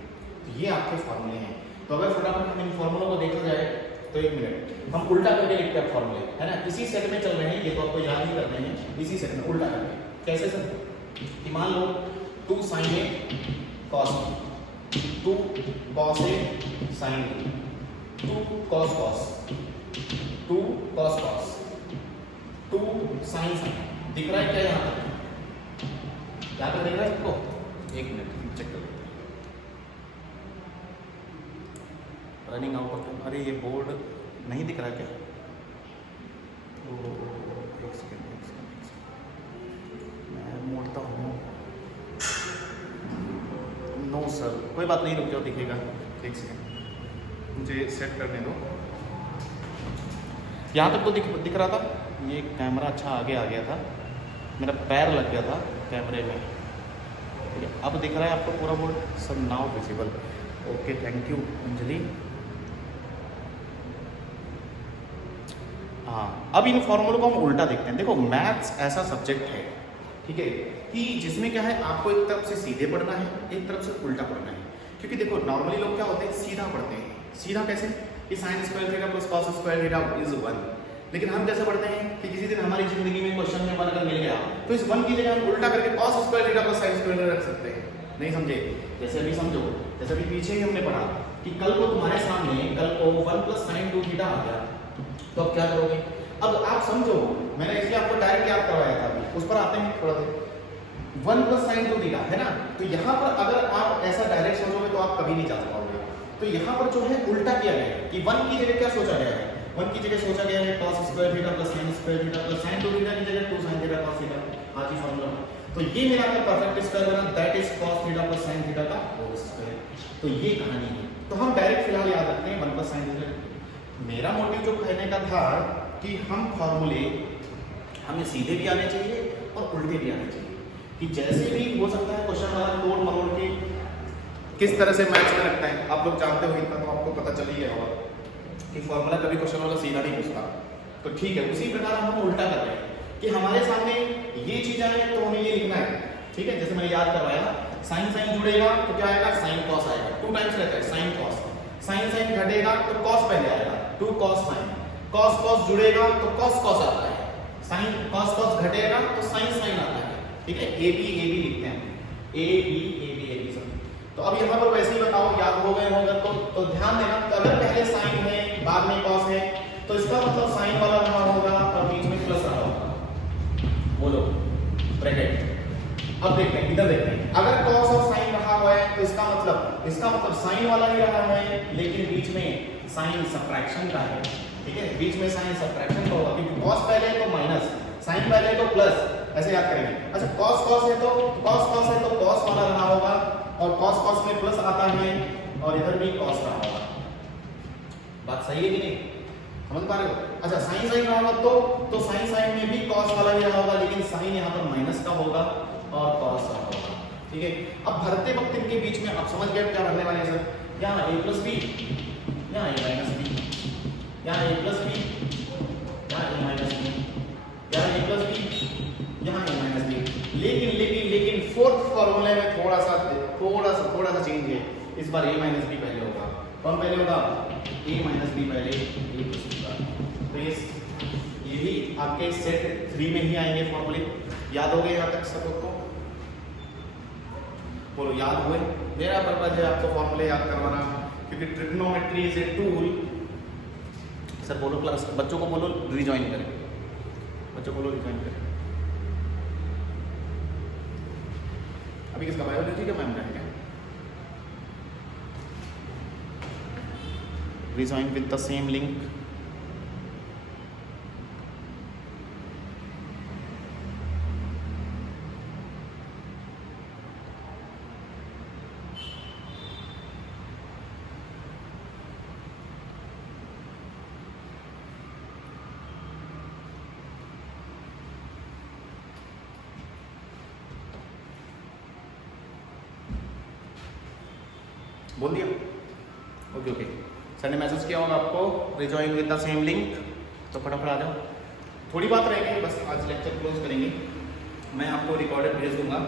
तो ये आपके फॉर्मूले हैं। तो अगर फटाफट इन फॉर्मूलों को देखा जाए तो 1 मिनट हम उल्टा करके लिखते हैं फॉर्मूले, है ना, इसी सेट में चल रहे हैं, ये तो आपको याद ही करने हैं, इसी सेट में उल्टा करके कैसे सर, कि मान लो 2 sin a cos b, 2 cos a sin b, 2 cos cos, 2 cos cos, 2 sin sin, दिख रहा है क्या यहाँ पर? यहाँ पर दिख रहा है सबको? 1 मिनट चेक कर लेते हैं। रनिंग आउट ऑफ, अरे ये बोर्ड नहीं दिख रहा क्या? एक सेकंड मैं मोड़ता हूँ। नो सर, कोई बात नहीं, रुक जाओ, दिखेगा, एक सेकंड मुझे सेट करने दो। यहाँ तक तो दिख रहा था, ये कैमरा अच्छा आगे आ गया था, मेरा पैर लग गया था कैमरे में, ठीक है। अब दिख रहा है आपको पूरा बोर्ड, सब now visible, okay, thank you Anjali. हाँ, अब इन फॉर्मूलों को हम उल्टा देखते हैं। देखो मैथ्स ऐसा सब्जेक्ट है ठीक है, कि जिसमें क्या है आपको एक तरफ से सीधे पढ़ना है, एक तरफ से उल्टा पढ़ना है। क्योंकि देखो नॉर्मली लोग क्या होते हैं, सीधा पढ़ते हैं। सीधा कैसे, कि sign square theta plus cos square theta is 1। लेकिन हम कैसे पढ़ते हैं कि किसी दिन हमारी जिंदगी में क्वेश्चन में 1 अगर मिल गया तो इस 1 की जगह हम उल्टा करके cos square theta plus sine square रख सकते हैं। नहीं समझे? जैसे अभी समझो, जैसे अभी पीछे ही हमने पढ़ा कि कल को तुम्हारे सामने कल को 1 प्लस साइन 2 थीटा आ गया, तो अब क्या करोगे? अब आप समझो, मैंने इसलिए आपको डायरेक्ट याद करवाया था, अभी उस पर आते हैं थोड़ा देर। 1 प्लस साइन 2 थीटा है ना, तो यहाँ पर अगर आप ऐसा डायरेक्ट सोचोगे तो आप कभी नहीं जा पाओगे। तो यहाँ पर जो है उल्टा किया गया है कि 1 की जगह क्या सोचा गया है, 1 की जगह सोचा गया है cos square theta plus sin square theta plus sin 2 theta की जगह 2 sin थीटा cos थीटा। आज ही फॉर्मूला, तो ये मेरा आपका परफेक्ट स्क्वायर बना, that is cos theta plus sin theta का होल स्क्वायर। तो ये कहानी है। तो हम डायरेक्ट फिलहाल याद रखते हैं 1 प्लस sin थीटा। मेरा मोटिव जो कहने का था कि हम फॉर्मूले हमें सीधे भी आने चाहिए और उल्टे भी आने चाहिए, कि जैसे भी हो सकता है क्वेश्चन वाला तोड़ मरोड़ के किस तरह से मैथ्स में रखता है, आप लोग जानते हो, इतना तो आपको पता चल ही गया होगा कि फॉर्मूला कभी क्वेश्चन वाला सीधा नहीं पूछता। तो ठीक है, उसी प्रकार हम उल्टा कर रहे हैं कि हमारे सामने ये चीज आए तो हमें ये लिखना है। ठीक है, जैसे मैंने याद करवाया, साइन साइन जुड़ेगा तो क्या आएगा, साइन कॉस आएगा, 2 टाइम्स रहता है साइन कॉस। साइन साइन घटेगा तो कॉस पहले आएगा, 2 कॉस साइन। कॉस कॉस जुड़ेगा तो कॉस कॉस आता है, साइन कॉस कॉस घटेगा तो साइन साइन आता है। ठीक है, ए बी लिखते हैं, ए बी सब। तो अब यहाँ पर वैसे ही बताओ, याद हो गए होगा तो ध्यान देना, तो अगर पहले साइन है बाद में कॉस है तो इसका मतलब साइन वाला रहा होगा और बीच में प्लस रहा होगा। बोलो ब्रैकेट। अब देखते हैं, इधर देखते हैं, अगर कॉस और साइन रहा हुआ है तो इसका मतलब साइन वाला ही रहा है, लेकिन बीच में साइन सबट्रैक्शन का है। ठीक है, बीच में साइन सबट्रैक्शन का होगा, क्योंकि कॉस पहले है तो माइनस, साइन पहले है तो प्लस, ऐसे याद करेंगे। अच्छा, कॉस कॉस है तो कॉस वाला रहा होगा, और कॉस कॉस में प्लस आता है और इधर भी कॉस रहा होगा। बात सही है कि नहीं, समझ पा रहे हो? अच्छा, साइन साइन रहा होगा तो साइन साइन में भी कॉस वाला ही रहा होगा, लेकिन साइन यहाँ पर माइनस का होगा और कॉस रहा होगा। ठीक है, अब भरते वक्त इनके बीच में आप समझ गए क्या भरने वाले हैं सर? यहाँ a प्लस बी, यहाँ a माइनस बी, यहाँ a प्लस बी, यहाँ a माइनस बी, यहाँ a प्लस बी, यहाँ a माइनस बी। लेकिन फोर्थ फॉर्मूले में थोड़ा सा चेंज है। इस बार a माइनस बी पहले होगा। कौन पहले होगा? a माइनस बी पहले, a प्लस बी का। तो ये भी आपके सेट 3 में ही आएंगे फॉर्मूले। याद हो गए यहाँ तक सबको? बोलो याद हुए? मेरा पर्पज है आपको फॉर्मूले याद करवाना, क्योंकि trigonometry is a tool. Sir बोलो, क्लास बच्चों को बोलो रिजॉइन करें, बच्चों को बोलो रिजॉइन करें। अभी किसका बायोलॉजी का मैम का है क्या? Rejoin with the same link. बोल दिया? ओके। सर ने मैसेज किया होगा आपको, rejoin with the same link, तो फटाफट आ जाओ। थोड़ी बात रह गई, बस आज लेक्चर क्लोज करेंगे। मैं आपको रिकॉर्डेड भेज दूंगा।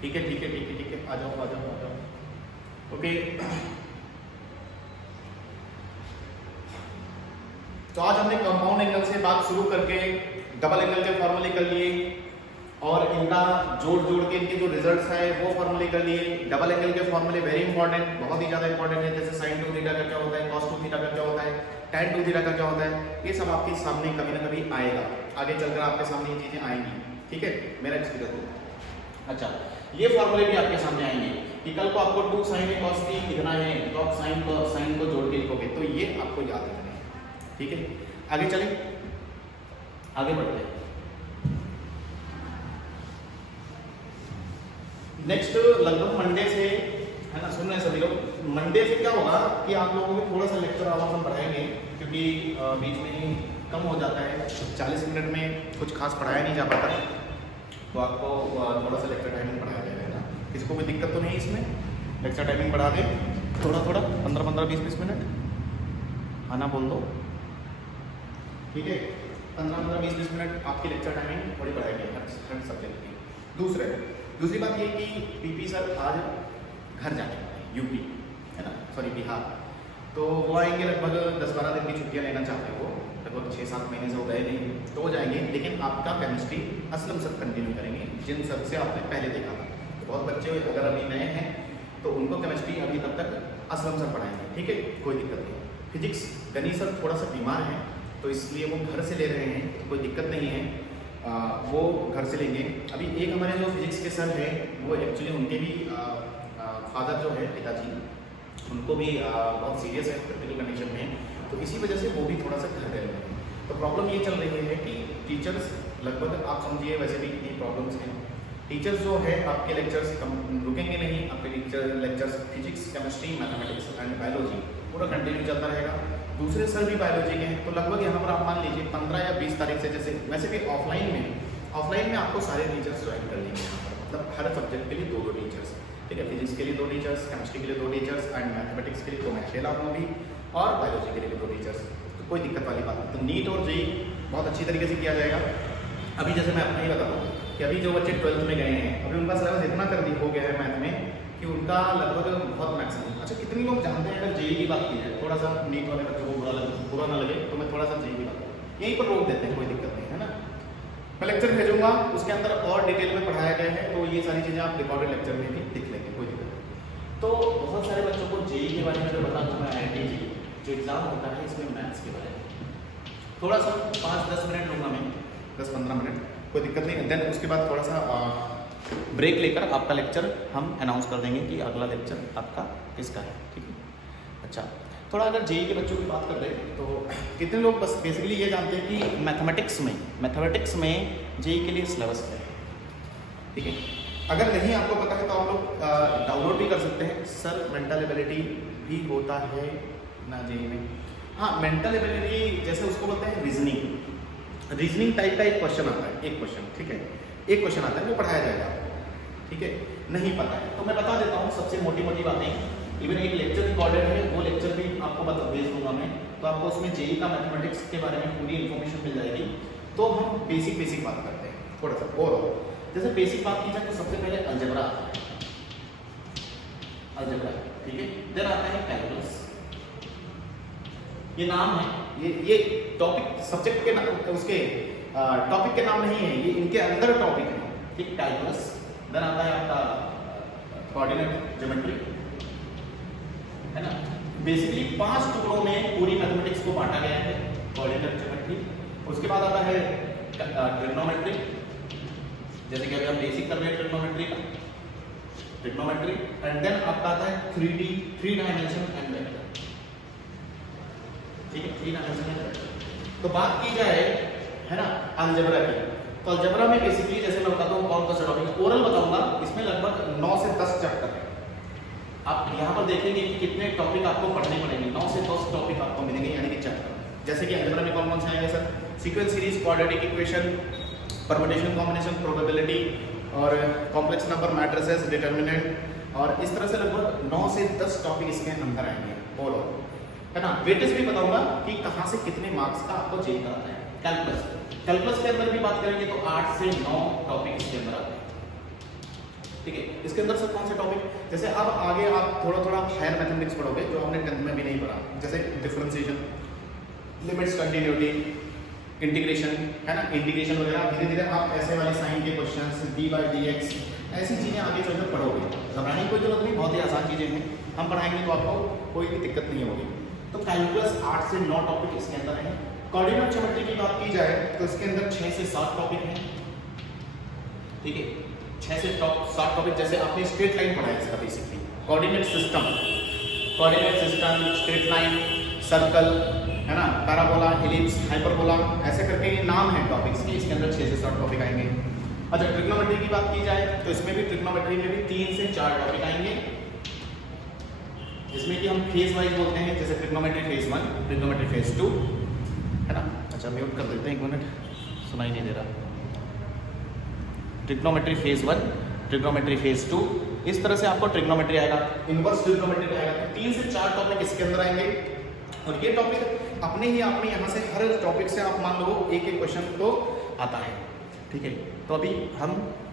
ठीक है, आ जाओ। ओके, तो आज हमने कंपाउंड एंगल से बात शुरू करके डबल एंगल के फॉर्मूले कर लिए, और इनका जोड़ के इनके जो रिजल्ट्स है वो फॉर्मूले कर लिए। डबल एंगल के फॉर्मूले वेरी इंपॉर्टेंट, बहुत ही ज्यादा इंपॉर्टेंट है। जैसे साइन 2 थीटा का क्या होता है, कॉस 2 थीटा का क्या होता है, tan 2 थीटा का क्या होता है, ये सब आपके सामने कभी ना कभी आएगा। आगे चलकर आपके सामने ये चीजें आएंगी। ठीक है, मेरा एक्सपीरियंस। अच्छा, ये फॉर्मूले भी आपके सामने आएंगे कि कल को आपको 2 sin cos t लिखना है तो आप साइन को जोड़ के लिखोगे, तो ये आपको याद रखना है। ठीक है, आगे चलें, आगे बढ़ते हैं। नेक्स्ट लगभग मंडे से, है ना, सुन रहे हैं सभी लोग, मंडे से क्या होगा कि आप लोगों को थोड़ा सा लेक्चर आवाज हम पढ़ाएंगे, क्योंकि बीच में ही कम हो जाता है, 40 मिनट में कुछ खास पढ़ाया नहीं जा पाता, तो आपको थोड़ा सा लेक्चर टाइमिंग बढ़ाया जाएगा ना। किसी को कोई दिक्कत तो नहीं इसमें? लेक्चर टाइमिंग बढ़ा दें। थोड़ा थोड़ा 15-15, 20-20 मिनट आना बोल दो, ठीक है। 15-15, 20-20 मिनट आपकी लेक्चर टाइमिंग थोड़ी बढ़ाएगी हर सब्जेक्ट की। दूसरी बात ये कि पीपी सर आज घर जाने वाले हैं, यूपी है ना, सॉरी बिहार। तो वो आएंगे, लगभग 10-12 दिन की छुट्टियाँ लेना चाहते हैं वो, लगभग 6-7 महीने से हो गए नहीं, तो वो जाएंगे। लेकिन आपका केमिस्ट्री असलम सर कंटिन्यू करेंगे, जिन सर से आपने पहले देखा था। तो बहुत बच्चे अगर अभी नए हैं तो उनको केमिस्ट्री अभी तब तक असलम सर पढ़ाएंगे, ठीक है, कोई दिक्कत नहीं। फिजिक्स गनी सर थोड़ा सा बीमार हैं, तो इसलिए वो घर से ले रहे हैं, तो कोई दिक्कत नहीं है, वो घर से लेंगे। अभी एक हमारे जो फिजिक्स के सर हैं, वो एक्चुअली उनके भी फादर जो है पिताजी, उनको भी बहुत सीरियस है, क्रिटिकल कंडीशन में, तो इसी वजह से वो भी थोड़ा सा घर गए हैं। तो प्रॉब्लम ये चल रही है कि टीचर्स लगभग आप समझिए, वैसे भी ये प्रॉब्लम्स हैं। टीचर्स जो है आपके लेक्चर्स रुकेंगे नहीं, आपके lectures physics, chemistry, mathematics and biology पूरा कंटिन्यू चलता रहेगा। दूसरे सर भी बायोलॉजी के हैं, तो लगभग यहाँ पर आप मान लीजिए 15 या 20 तारीख से, जैसे वैसे भी ऑफलाइन में आपको सारे टीचर्स ज्वाइन कर लेंगे यहाँ पर, मतलब हर सब्जेक्ट के लिए 2-2 टीचर्स, ठीक है। फिजिक्स के लिए 2 टीचर्स, केमिस्ट्री के लिए 2 टीचर्स एंड मैथमेटिक्स के लिए 2 मैं अकेला हूँ अभी, और बायोलॉजी के लिए 2 टीचर्स, तो कोई दिक्कत वाली बात नहीं। तो नीट और जेई बहुत अच्छी तरीके से किया जाएगा। अभी जैसे मैं अपना ही बताऊँ कि अभी जो बच्चे 12th में गए हैं, अभी उनका सिलेबस इतना कर हो गया है मैथ में कि उनका लगभग बहुत मैक्सिमम। अच्छा, कितने लोग जानते हैं, अगर जेई की बात की जाए, थोड़ा सा नीट वाले बच्चों को बुरा ना लगे, तो मैं थोड़ा सा जेई की बात यहीं पर रोक देते हैं, कोई दिक्कत नहीं है ना। मैं लेक्चर भेजूंगा, उसके अंदर और डिटेल में पढ़ाया गया है, तो ये सारी चीज़ें आप रिकॉर्डेड लेक्चर में भी दिख लेंगे, कोई दिक्कत नहीं। तो बहुत सारे बच्चों को जेई के बारे में जो बता दूँ मैं, IIT जो एग्ज़ाम होता है इसमें मैथ्स के बारे में थोड़ा सा 5-10 मिनट लूँगा मैं, 10-15 मिनट, कोई दिक्कत नहीं। देन उसके बाद थोड़ा सा ब्रेक लेकर आपका लेक्चर हम अनाउंस कर देंगे कि अगला लेक्चर आपका किसका है, ठीक है। अच्छा, थोड़ा अगर जेई के बच्चों की बात कर रहे हैं तो कितने लोग बस बेसिकली ये जानते हैं कि मैथमेटिक्स में जेई के लिए सिलेबस क्या है, ठीक है। अगर नहीं आपको पता है तो आप लोग डाउनलोड भी कर सकते हैं। सर मेंटल एबिलिटी भी होता है ना जेई में? हाँ, मेंटल एबिलिटी जैसे उसको बोलते हैं रीजनिंग टाइप का एक क्वेश्चन आता है, एक क्वेश्चन आता है, वो पढ़ाया जाएगा, ठीक है। नहीं पता है तो मैं बता देता हूँ सबसे मोटी बातें। इवन एक लेक्चर रिकॉर्डेड है, वो लेक्चर भी आपको भेज दूंगा मैं, तो आपको उसमें जेई का मैथमेटिक्स के बारे में पूरी इन्फॉर्मेशन मिल जाएगी। तो हम बेसिक बात करते हैं थोड़ा सा, और जैसे बेसिक बात की जाए तो सबसे पहले अलजेब्रा आता है, ठीक है। देन आता है कैलकुलस, ये नाम है, ये टॉपिक सब्जेक्ट के नाम, उसके टॉपिक के नाम नहीं है, ये इनके अंदर टॉपिक है, ठीक। कैलकुलस, देन आता है आपका कोऑर्डिनेट ज्योमेट्री, है ना। बेसिकली 5 टुकड़ों में पूरी मैथमेटिक्स को बांटा गया है, कोऑर्डिनेट ज्योमेट्री। उसके बाद आता है ट्रिग्नोमेट्री, जैसे कि अभी हम बेसिक कर रहे हैं ट्रिग्नोमेट्री, एंड देन आपका आता है 3D, 3 डायमेंशन एंड वेक्टर, ठीक है, 3 डायमेंशन एंड वेक्टर। तो बात की जाए, है ना, अलजेब्रा की, तो अलजेब्रा में बेसिकली जैसे मैं बताता हूँ कौन सा टॉपिक, ओरल बताऊंगा, इसमें लगभग 9 से 10 चैप्टर है। आप यहाँ पर देखेंगे कि कितने टॉपिक आपको पढ़ने पड़ेंगे, 9 से 10 टॉपिक आपको मिलेंगे, यानी कि चैप्टर। जैसे कि अलजेब्रा में कौन से आएंगे sir? Sequence series, quadratic equation, permutation combination, probability और कॉम्प्लेक्स नंबर, मैट्रिसेस, डिटर्मिनेंट, और इस तरह से लगभग 9 से 10 टॉपिक इसके अंदर आएंगे ऑल ओवर, है ना। वेटेज भी बताऊंगा कि कहाँ से कितने मार्क्स का आपको जेई कराना है। कैलकुलस के अंदर भी बात करेंगे तो 8 से 9 टॉपिक इसके अंदर आते हैं, ठीक है। इसके अंदर सर कौन से टॉपिक, जैसे अब आगे आप थोड़ा हायर मैथमेटिक्स पढ़ोगे जो हमने 10th में भी नहीं पढ़ा, जैसे डिफरेंशिएशन, लिमिट्स, कंटिन्यूटी, इंटीग्रेशन, है ना, इंटीग्रेशन वगैरह। धीरे धीरे आप ऐसे वाले साइन के क्वेश्चंस, d/dx, ऐसी चीज़ें आगे चलकर पढ़ोगे, घबराने की कोई जरूरत नहीं, बहुत ही आसान चीज़ें हैं, हम पढ़ाएंगे तो आपको कोई भी दिक्कत नहीं होगी। तो कैलकुलस 8 से 9 टॉपिक इसके अंदर हैं। कोऑर्डिनेट ज्योमेट्री की बात की जाए तो इसके अंदर 6 से 7 टॉपिक हैं, ठीक है, 6 से 7 टॉपिक। जैसे आपने स्ट्रेट लाइन पढ़ा है इसका basically, coordinate system, straight line, circle, है ना, पैराबोला, एलिप्स, हाइपरबोला, ऐसे करके ये नाम है टॉपिक्स के। इसके अंदर 6 से 7 टॉपिक आएंगे। अच्छा, ट्रिग्नोमेट्री की बात की जाए तो इसमें भी ट्रिग्नोमेट्री में भी 3 से 4 टॉपिक आएंगे, जिसमें कि हम फेज वाइज बोलते हैं, जैसे ट्रिग्नोमेट्री फेज 1, ट्रिग्नोमेट्री फेज 2, है ना। अच्छा, म्यूट कर देते हैं, 1 मिनट, सुनाई नहीं दे रहा। ट्रिग्नोमेट्री फेज 1, ट्रिग्नोमेट्री फेज 2, इस तरह से आपको ट्रिग्नोमेट्री आएगा, इनवर्स ट्रिग्नोमेट्री आएगा। तो 3 से 4 टॉपिक इसके अंदर आएंगे और ये टॉपिक अपने ही आप में यहाँ से हर टॉपिक से आप मान लो एक एक क्वेश्चन तो आता है, ठीक है। तो अभी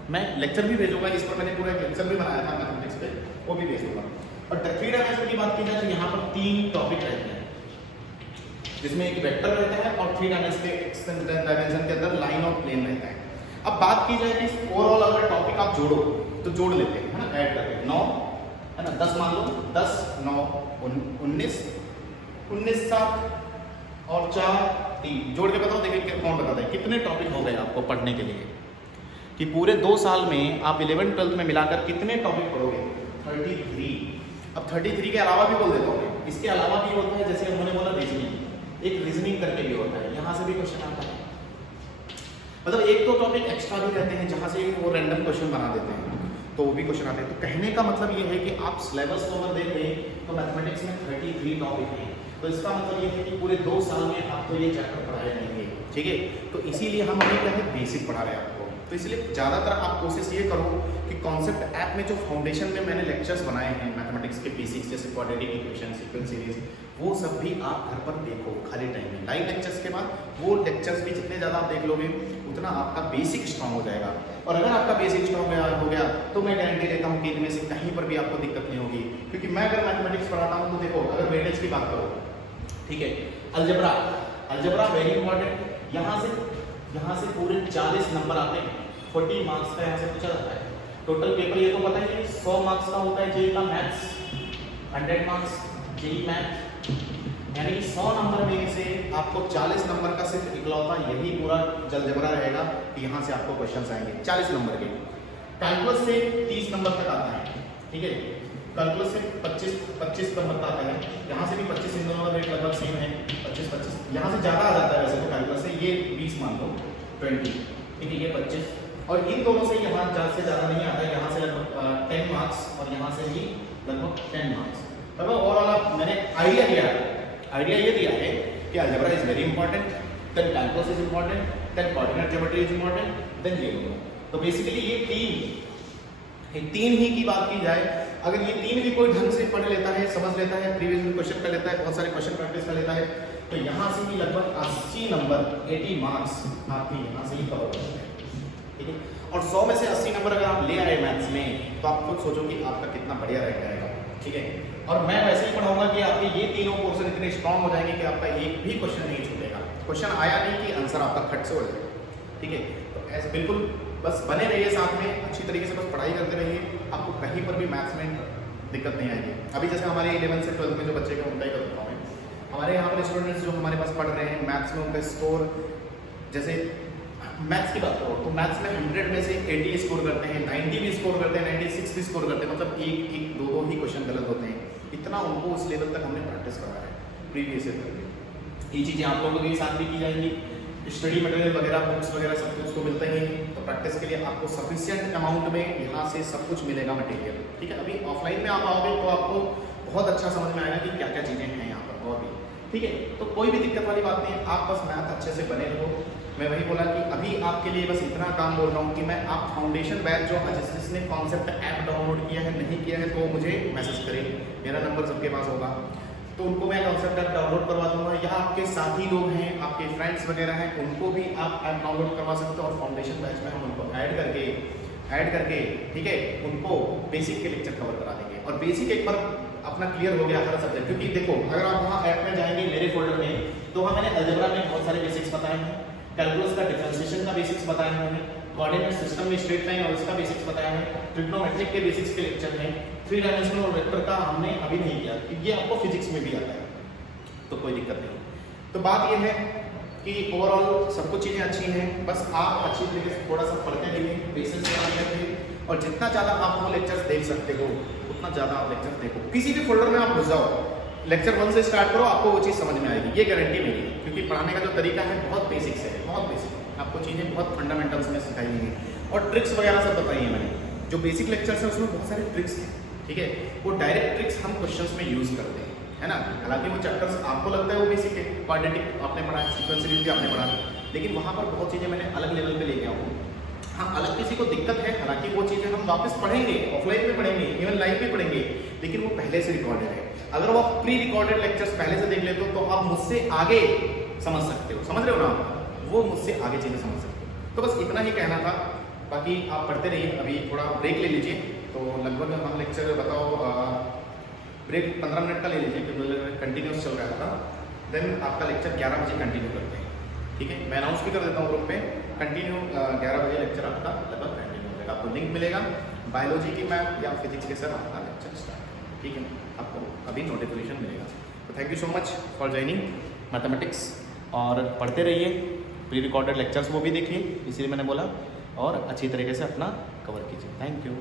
मैं लेक्चर भी भेजूंगा, इस पर मैंने पूरा एक लेक्चर भी बनाया था मैथमेटिक्स पे, वो भी भेजूंगा। और 3 डायमेंशन की बात की जाए तो यहाँ पर 3 टॉपिक रहते हैं, जिसमें एक वेक्टर रहता है और 3 डायमेंशन के अंदर लाइन और प्लेन रहता है। अब बात की जाए कि ओवरऑल अगर टॉपिक आप जोड़ो तो जोड़ लेते हैं, है ना, ऐड करके 9 है ना, 10 मान लो, 10 9 19 19 7 और 4 3 जोड़ के बताओ, देखिए कौन बताता है कितने टॉपिक हो गए आपको पढ़ने के लिए, कि पूरे 2 साल में आप 11th 12th में मिलाकर कितने टॉपिक पढ़ोगे, 33। अब 33 के अलावा भी बोल देता हूँ, इसके अलावा भी होता है, जैसे उन्होंने बोला रीजनिंग, एक रीजनिंग करके भी होता है, यहाँ से भी क्वेश्चन आता है। मतलब एक तो टॉपिक एक्स्ट्रा भी रहते हैं जहाँ से वो रैंडम क्वेश्चन बना देते हैं, तो वो भी क्वेश्चन आते हैं। तो कहने का मतलब ये है कि आप सिलेबस को अगर देख लें तो मैथमेटिक्स में 33 टॉपिक हैं, तो इसका मतलब ये है कि पूरे 2 साल में आपको ये चैप्टर पढ़ाए जाएंगे, ठीक है। तो इसीलिए हम अभी क्या है बेसिक पढ़ा रहे हैं आपको, तो इसलिए ज़्यादातर आप कोशिश ये करो कि कॉन्सेप्ट ऐप में जो फाउंडेशन में मैंने लेक्चर्स बनाए हैं मैथमेटिक्स के बेसिक्स, जैसे क्वाड्रेटिक इक्वेशन, सीक्वेंस सीरीज, वो सब भी आप घर पर देखो खाली टाइम में। लाइव लेक्चर्स के बाद वो लेक्चर्स भी जितने ज़्यादा आप देख लोगे उतना आपका बेसिक स्ट्रांग हो जाएगा। और अगर आपका बेसिक स्ट्रांग हो गया तो मैं गारंटी देता हूँ कि इनमें से कहीं पर भी आपको दिक्कत नहीं होगी, क्योंकि मैं अगर मैथमेटिक्स पढ़ाता हूँ तो देखो, अगर वेटेज की बात करो, ठीक है, अलजेब्रा वेरी इंपॉर्टेंट, यहाँ से पूरे 40 नंबर आते हैं, 40 मार्क्स का यहाँ से पूछा जाता है। टोटल पेपर ये तो पता ही 100 मार्क्स का होता है जेई का मैथ्स, 100 मार्क्स जेई मैथ, यानी 100 नंबर में से आपको 40 नंबर का सिर्फ इकलौता यही पूरा अलजेब्रा रहेगा कि यहाँ से आपको क्वेश्चंस आएंगे 40 नंबर के। कैलकुलस से 30 नंबर तक आता है, ठीक है, कैलकुलस से 25 नंबर तक आता है, यहाँ से भी 25, इन दोनों का रेट लगभग सेम है, 25 यहाँ से ज़्यादा आ जाता है वैसे तो कैलकुलस से, ये 20 मान लो 20, ठीक है, ये 25, और इन दोनों से यहाँ से ज़्यादा नहीं आता है, यहाँ से लगभग 10 मार्क्स और यहाँ से भी लगभग 10 मार्क्स। मतलब ओवरऑल मैंने आइडिया ये दिया है कि algebra is very important, then calculus is important, then coordinate geometry is important, then ये होगा। तो बेसिकली ये तीन ही की बात की जाए, अगर ये 3 भी कोई ढंग से पढ़ लेता है, समझ लेता है, प्रीवियस क्वेश्चन कर लेता है, बहुत सारे क्वेश्चन प्रैक्टिस कर लेता है, तो यहाँ से भी लगभग 80 नंबर 80 मार्क्स आपके यहाँ से ही कवर हो जाते हैं, ठीक है। और 100 में से 80 नंबर अगर आप ले आए मैथ्स में तो आप खुद सोचो कि आपका कितना बढ़िया रह जाएगा, ठीक है। और मैं वैसे ही पढ़ाऊंगा कि आपके ये तीनों पोर्शन इतने स्ट्रांग हो जाएंगे कि आपका एक भी क्वेश्चन नहीं छूटेगा, क्वेश्चन आया नहीं कि आंसर आपका खट से हो जाएगा, ठीक है। तो ऐसे बिल्कुल बस बने रहिए साथ में, अच्छी तरीके से बस पढ़ाई करते रहिए, आपको कहीं पर भी मैथ्स में दिक्कत नहीं आएगी। अभी जैसे हमारे 11 से 12 में जो बच्चे का उनका ही करता हूँ, हमारे यहाँ पर स्टूडेंट्स जो हमारे पास पढ़ रहे हैं मैथ्स में, उनका स्कोर, जैसे मैथ्स की बात करो तो मैथ्स में 100 में से 80 स्कोर करते हैं, 90 भी स्कोर करते हैं, 96 भी स्कोर करते हैं, मतलब एक दो ही क्वेश्चन गलत होते हैं। इतना उनको उस लेवल तक हमने प्रैक्टिस करवाया है प्रीवियस ईयर करके। ये चीज़ें आप लोगों के साथ भी की जाएंगी, स्टडी मटेरियल वगैरह, बुक्स वगैरह सब कुछ उसको मिलता ही है, तो प्रैक्टिस के लिए आपको सफिशिएंट अमाउंट में यहाँ से सब कुछ मिलेगा मटेरियल, ठीक है। अभी ऑफलाइन में आप आओगे तो आपको बहुत अच्छा समझ में आएगा कि क्या क्या चीज़ें हैं यहाँ पर, और भी, ठीक है। तो कोई भी दिक्कत वाली बात नहीं है, आप बस मैथ अच्छे से बने रहो। मैं वही बोला कि अभी आपके लिए बस इतना काम बोल रहा हूँ कि मैं आप फाउंडेशन बैच जो जिसने कॉन्सेप्ट ऐप डाउनलोड किया है, नहीं किया है, तो मुझे मैसेज करें, मेरा नंबर सबके पास होगा, तो उनको मैं कॉन्सेप्ट ऐप डाउनलोड करवा दूंगा, या आपके साथी लोग हैं, आपके फ्रेंड्स वगैरह हैं, उनको भी आप ऐप डाउनलोड करवा सकते हो, और फाउंडेशन बैच में हम उनको ऐड करके ठीक है, उनको बेसिक के लेक्चर कवर करा देंगे। और बेसिक एक बार अपना क्लियर हो गया हर सब्जेक्ट, क्योंकि देखो अगर आप वहाँ ऐप में जाएंगे मेरे फोल्डर में, तो वहाँ मैंने अलजेब्रा में बहुत सारे बेसिक्स बताए हैं, कैलकुलस का डिफरेंशिएशन का बेसिक्स बताया है मैंने, कोऑर्डिनेट सिस्टम में स्ट्रेट लाइन और इसका बेसिक्स बताया है, ट्रिग्नोमेट्रिक के बेसिक्स के लेक्चर हैं, 3 डायमेंशनल और वेक्टर का हमने अभी नहीं किया, ये आपको फिजिक्स में भी आता है, तो कोई दिक्कत नहीं। तो बात ये है कि ओवरऑल सब कुछ चीज़ें अच्छी हैं, बस आप अच्छी तरीके से थोड़ा सा पढ़ते रहिए, पेशेंस से काम रखिए, और जितना ज़्यादा आप वो लेक्चर्स देख सकते हो उतना ज़्यादा आप लेक्चर्स देखो। किसी भी फोल्डर में आप घुस जाओ, लेक्चर 1 से स्टार्ट करो, आपको वो चीज़ समझ में आएगी, ये गारंटी मेरी है, क्योंकि पढ़ाने का जो तरीका है बहुत बेसिक से है, बहुत बेसिक, आपको चीज़ें बहुत फंडामेंटल्स में सिखाई गई और ट्रिक्स वगैरह सब बताई है मैंने। जो बेसिक लेक्चर्स है उसमें बहुत सारे ट्रिक्स हैं, ठीक है, वो डायरेक्ट ट्रिक्स हम क्वेश्चंस में यूज़ करते हैं, है ना। हालांकि वो चैप्टर्स आपको लगता है वो बेसिक है, क्वाड्रेटिक आपने पढ़ा, सीक्वेंस सीरीज भी आपने पढ़ा, लेकिन वहाँ पर बहुत चीज़ें मैंने अलग लेवल पे लेके आऊँ, हाँ, अगर किसी को दिक्कत है, हालांकि वो चीज़ें हम वापस पढ़ेंगे, ऑफलाइन में पढ़ेंगे, इवन लाइव में पढ़ेंगे, लेकिन वो पहले से रिकॉर्डेड है। अगर वो आप प्री रिकॉर्डेड लेक्चर्स पहले से देख लेते हो तो आप मुझसे आगे समझ सकते हो, समझ रहे हो ना, वो मुझसे आगे चीज़ें समझ सकते हो। तो बस इतना ही कहना था, बाकी आप पढ़ते रहिए। अभी थोड़ा ब्रेक ले लीजिए, तो लगभग हम लेक्चर बताओ ब्रेक 15 मिनट का ले लीजिए क्योंकि कंटिन्यूस चल रहा था। देन आपका लेक्चर 11 बजे कंटिन्यू करते हैं, ठीक है। मैं अनाउंस भी कर देता हूँ ग्रुप पे, कंटिन्यू 11 बजे लेक्चर आपका लगभग कंटिन्यू हो जाएगा। आपको लिंक मिलेगा बायोलॉजी की मैम या फिजिक्स के सर आपका लेक्चर स्टार्ट, ठीक है। आपको अभी नोटिफिकेशन मिलेगा। तो thank you so much for joining mathematics, और पढ़ते रहिए, प्री रिकॉर्डेड लेक्चर्स वो भी देखिए, इसीलिए मैंने बोला, और अच्छी तरीके से अपना कवर कीजिए। Thank you.